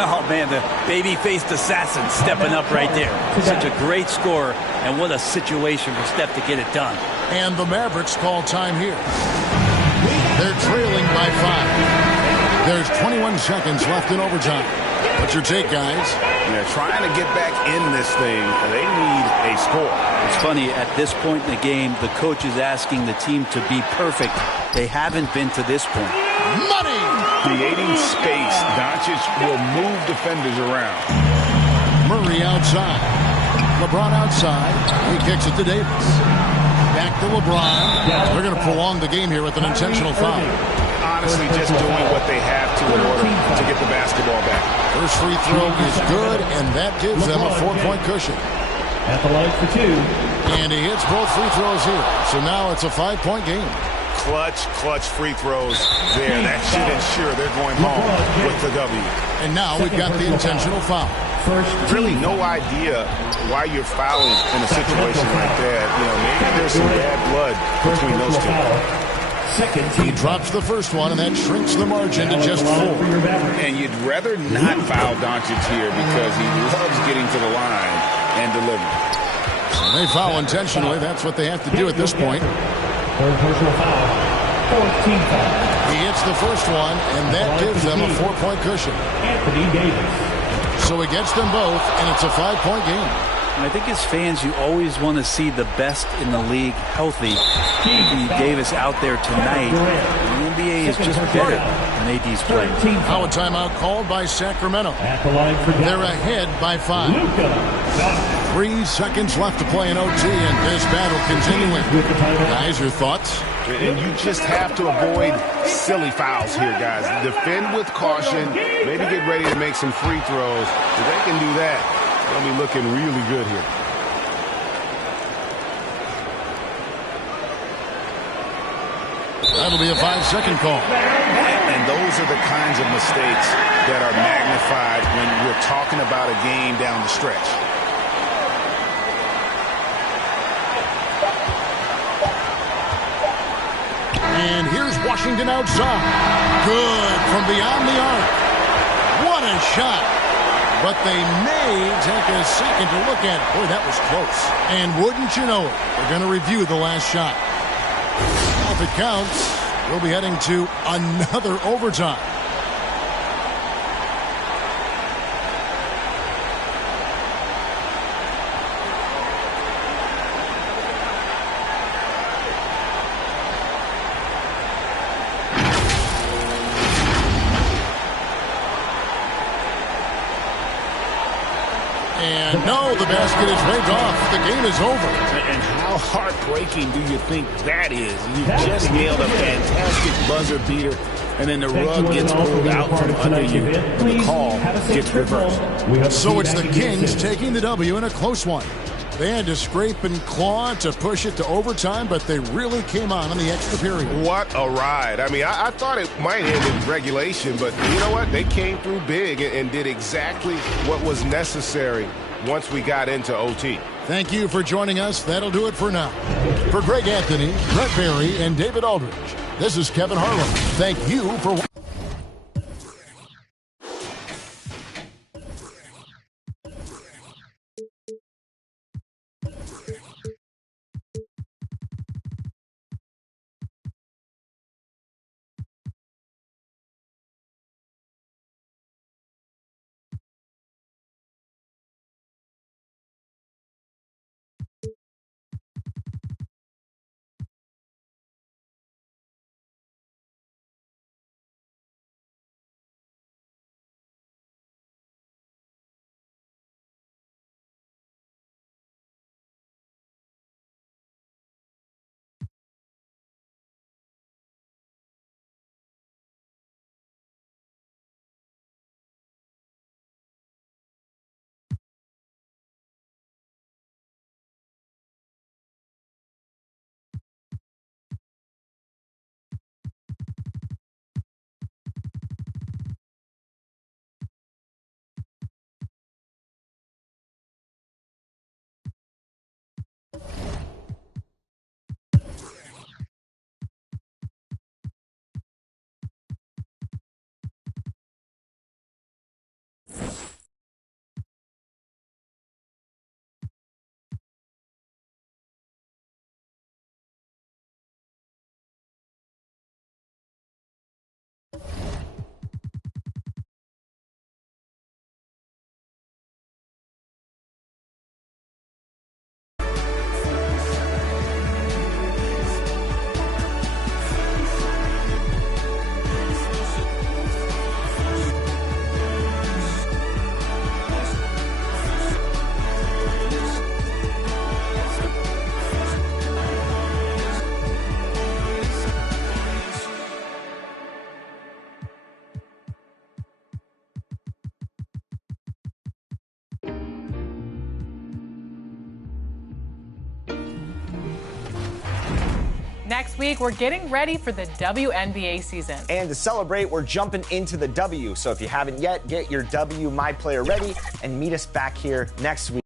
Oh, man, the baby-faced assassin stepping up right there. Such a great score, and what a situation for Steph to get it done. And the Mavericks call time here. They're trailing by 5. There's 21 seconds left in overtime. What's your take, guys? Yeah, trying to get back in this thing, they need a score. It's funny, at this point in the game, the coach is asking the team to be perfect. They haven't been to this point. Money! Creating space. Doncic will move defenders around. Murray outside. LeBron outside. He kicks it to Davis. Back to LeBron. They're going to prolong the game here with an intentional foul. Honestly, just doing what they have to in order to get the basketball back. First free throw is good, and that gives them a 4-point cushion. At the line for 2. And he hits both free throws here. So now it's a 5-point game. Clutch free throws there. That should ensure they're going home with the W. And now we've got the intentional foul. Really no idea why you're fouling in a situation like that. You know, maybe there's some bad blood between those two. He drops the first one, and that shrinks the margin to just 4. And you'd rather not foul Doncic here because he loves getting to the line and delivering. So they foul intentionally. That's what they have to do at this point. Third personal foul. He hits the first one, and that gives them a 4-point cushion. Anthony Davis. So he gets them both, and it's a 5-point game. I think as fans, you always want to see the best in the league healthy. Anthony Davis out there tonight. The NBA is just better when AD's playing. Now a timeout called by Sacramento. They're ahead by 5. 3 seconds left to play in OT, and this battle continuing. Guys, your thoughts? And you just have to avoid silly fouls here, guys. Defend with caution. Maybe get ready to make some free throws. If they can do that, they'll be looking really good here. That'll be a 5-second call. And those are the kinds of mistakes that are magnified when we're talking about a game down the stretch. And here's Washington outside. Good from beyond the arc. What a shot. But they may take a second to look at it. Boy, that was close. And wouldn't you know it, they're going to review the last shot. If it counts, we'll be heading to another overtime. And no, the basket is waved off. The game is over. And how heartbreaking do you think that is? You just nailed a fantastic buzzer beater, and then the rug gets pulled out from under you. The call gets reversed. So it's the Kings taking the W in a close one. They had to scrape and claw to push it to overtime, but they really came on in the extra period. What a ride. I mean, I thought it might end in regulation, but you know what? They came through big and did exactly what was necessary once we got into OT. Thank you for joining us. That'll do it for now. For Greg Anthony, Brett Barry, and David Aldridge, this is Kevin Harlan. Thank you for watching. Next week, we're getting ready for the WNBA season. And to celebrate, we're jumping into the W. So if you haven't yet, get your W My Player ready and meet us back here next week.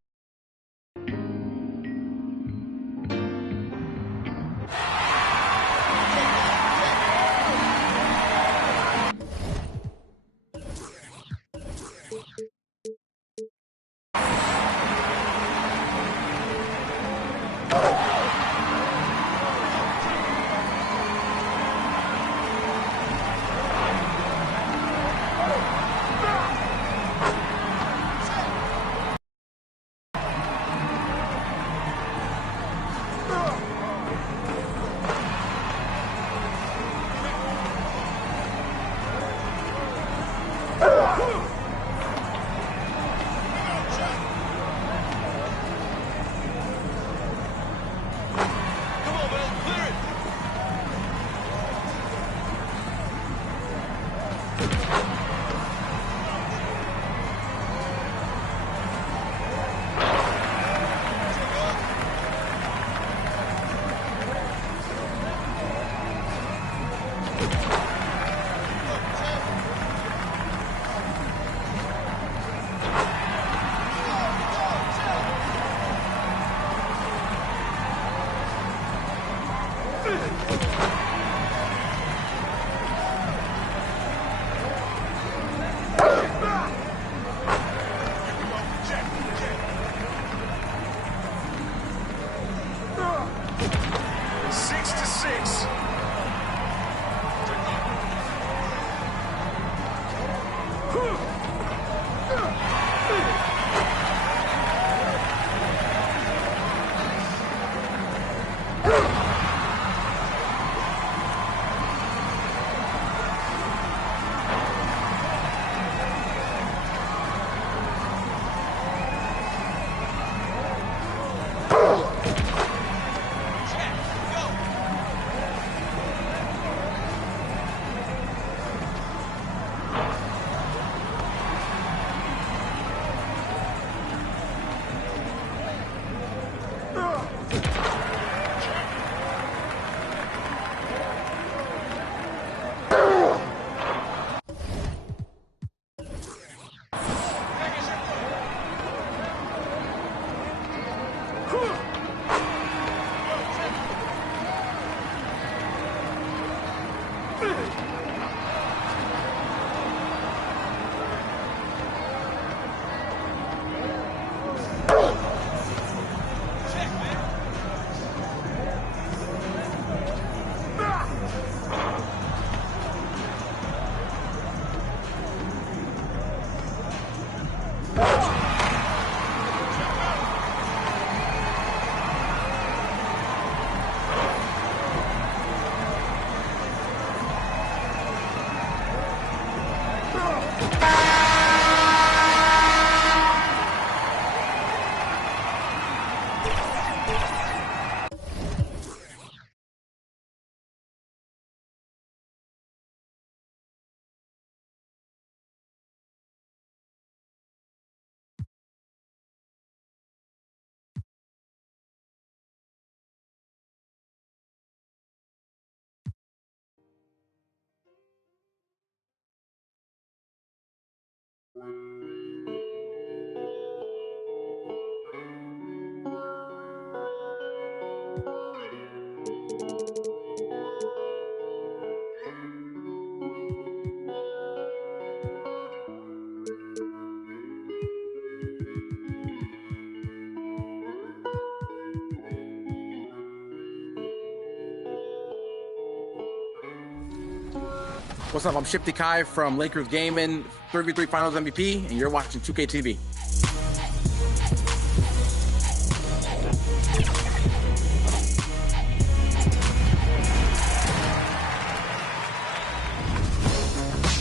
What's up? I'm Shifty Kai from Lakers Gaming, 3v3 Finals MVP, and you're watching 2K TV.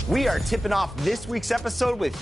We are tipping off this week's episode with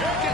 Check it.